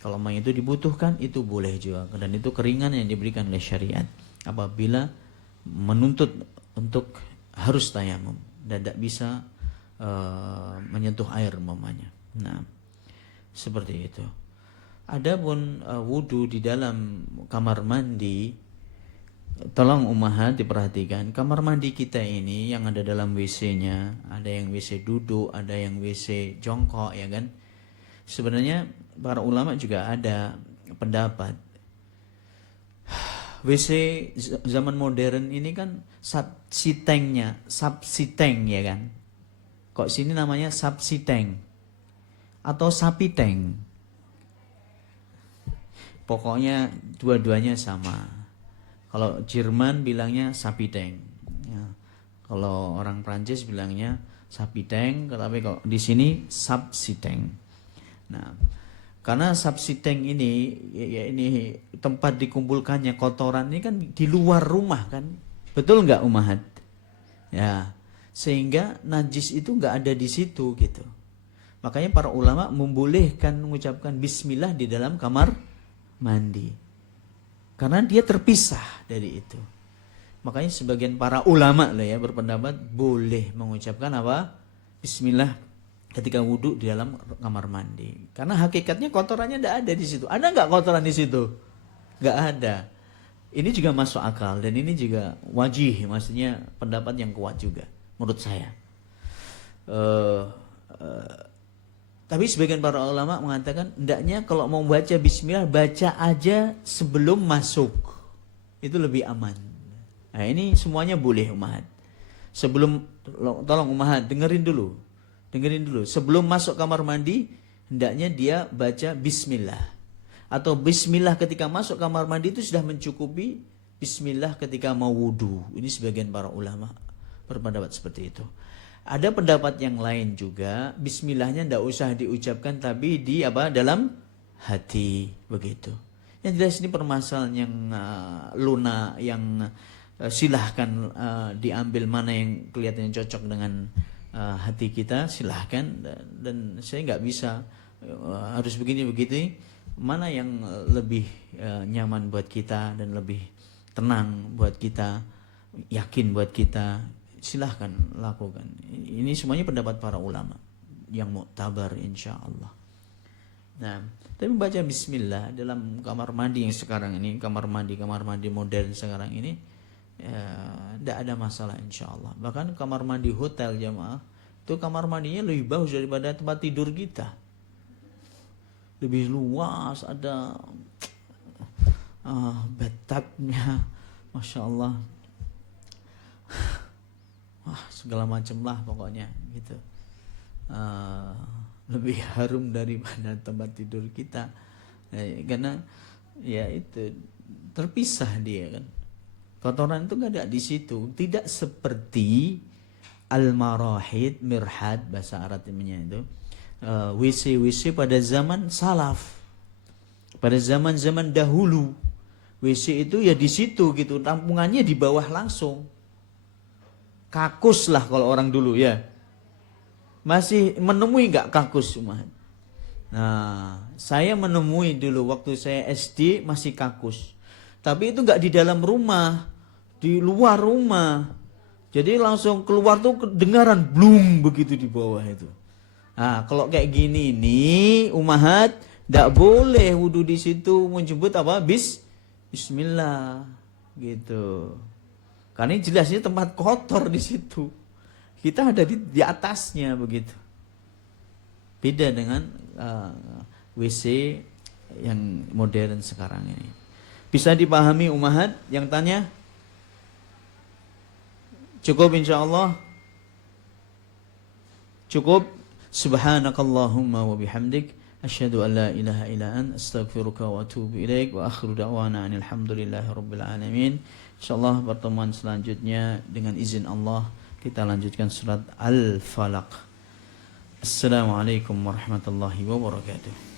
Kalau memang itu dibutuhkan itu boleh juga, dan itu keringanan yang diberikan oleh syariat apabila menuntut untuk harus tayamum dan tidak bisa menyentuh air umpamanya. Nah, seperti itu. Adapun wudu di dalam kamar mandi, tolong ummahat diperhatikan, kamar mandi kita ini yang ada dalam WC-nya, ada yang WC duduk, ada yang WC jongkok ya kan. Sebenarnya para ulama juga ada pendapat WC zaman modern ini kan subsiteng ya kan. Kok sini namanya subsiteng atau sapi tank. Pokoknya dua-duanya sama. Kalau Jerman bilangnya sapi tank. Ya. Kalau orang Prancis bilangnya sapi tank, tapi kalau di sini subsiteng. Nah, karena subsiteng ini ya ini tempat dikumpulkannya kotoran ini kan di luar rumah kan. Betul nggak ummahat? Ya. Sehingga najis itu nggak ada di situ gitu. Makanya para ulama membolehkan mengucapkan bismillah di dalam kamar mandi. Karena dia terpisah dari itu. Makanya sebagian para ulama lah ya berpendapat boleh mengucapkan apa? Bismillah ketika wudhu di dalam kamar mandi. Karena hakikatnya kotorannya tidak ada di situ. Ada nggak kotoran di situ? Nggak ada. Ini juga masuk akal dan ini juga wajih, maksudnya pendapat yang kuat juga menurut saya. Tapi sebagian para ulama mengatakan hendaknya kalau mau baca bismillah baca aja sebelum masuk. Itu lebih aman. Nah, ini semuanya boleh ummahat. Sebelum, tolong ummahat dengerin dulu. Sebelum masuk kamar mandi hendaknya dia baca bismillah. Atau bismillah ketika masuk kamar mandi itu sudah mencukupi bismillah ketika mau wudu. Ini sebagian para ulama berpendapat seperti itu. Ada pendapat yang lain juga, bismillahnya tidak usah diucapkan tapi di dalam hati begitu. Yang jelas ini permasalahan yang lunak, yang silahkan diambil mana yang kelihatannya cocok dengan hati kita, silahkan, dan saya nggak bisa harus begini begitu. Mana yang lebih nyaman buat kita dan lebih tenang buat kita, yakin buat kita, silahkan lakukan. Ini semuanya pendapat para ulama yang muktabar insya Allah. Nah, tapi baca bismillah dalam kamar mandi yang sekarang ini, kamar mandi modern sekarang ini, tidak ada masalah insya Allah. Bahkan kamar mandi hotel jamaah itu kamar mandinya lebih bagus daripada tempat tidur kita, lebih luas, ada bathtubnya, masya Allah, wah segala macam lah pokoknya gitu. Lebih harum daripada tempat tidur kita, karena ya itu terpisah dia kan. Kotoran itu nggak ada di situ. Tidak seperti al-marahid, mirhad bahasa Arabnya itu, WC pada zaman salaf, pada zaman dahulu. WC itu ya di situ gitu, tampungannya di bawah langsung. Kakus lah kalau orang dulu ya. Masih menemui nggak kakus, Umat? Nah, saya menemui dulu waktu saya SD masih kakus. Tapi itu nggak di dalam rumah, di luar rumah. Jadi langsung keluar tuh kedengaran blung begitu di bawah itu. Nah, kalau kayak gini nih, umahat, nggak boleh wudhu di situ menyebut apa? Bismillah gitu. Karena ini jelasnya tempat kotor di situ. Kita ada di atasnya begitu. Beda dengan WC yang modern sekarang ini. Bisa dipahami umahat yang tanya? Cukup insyaallah? Cukup? Subhanakallahumma wa bihamdik asyhadu an la ilaha illa anta astaghfiruka wa atubu ilaik wa akhiru da'wana alhamdulillahi rabbil alamin. Insyaallah pertemuan selanjutnya dengan izin Allah kita lanjutkan surat Al-Falaq. Assalamualaikum warahmatullahi wabarakatuh.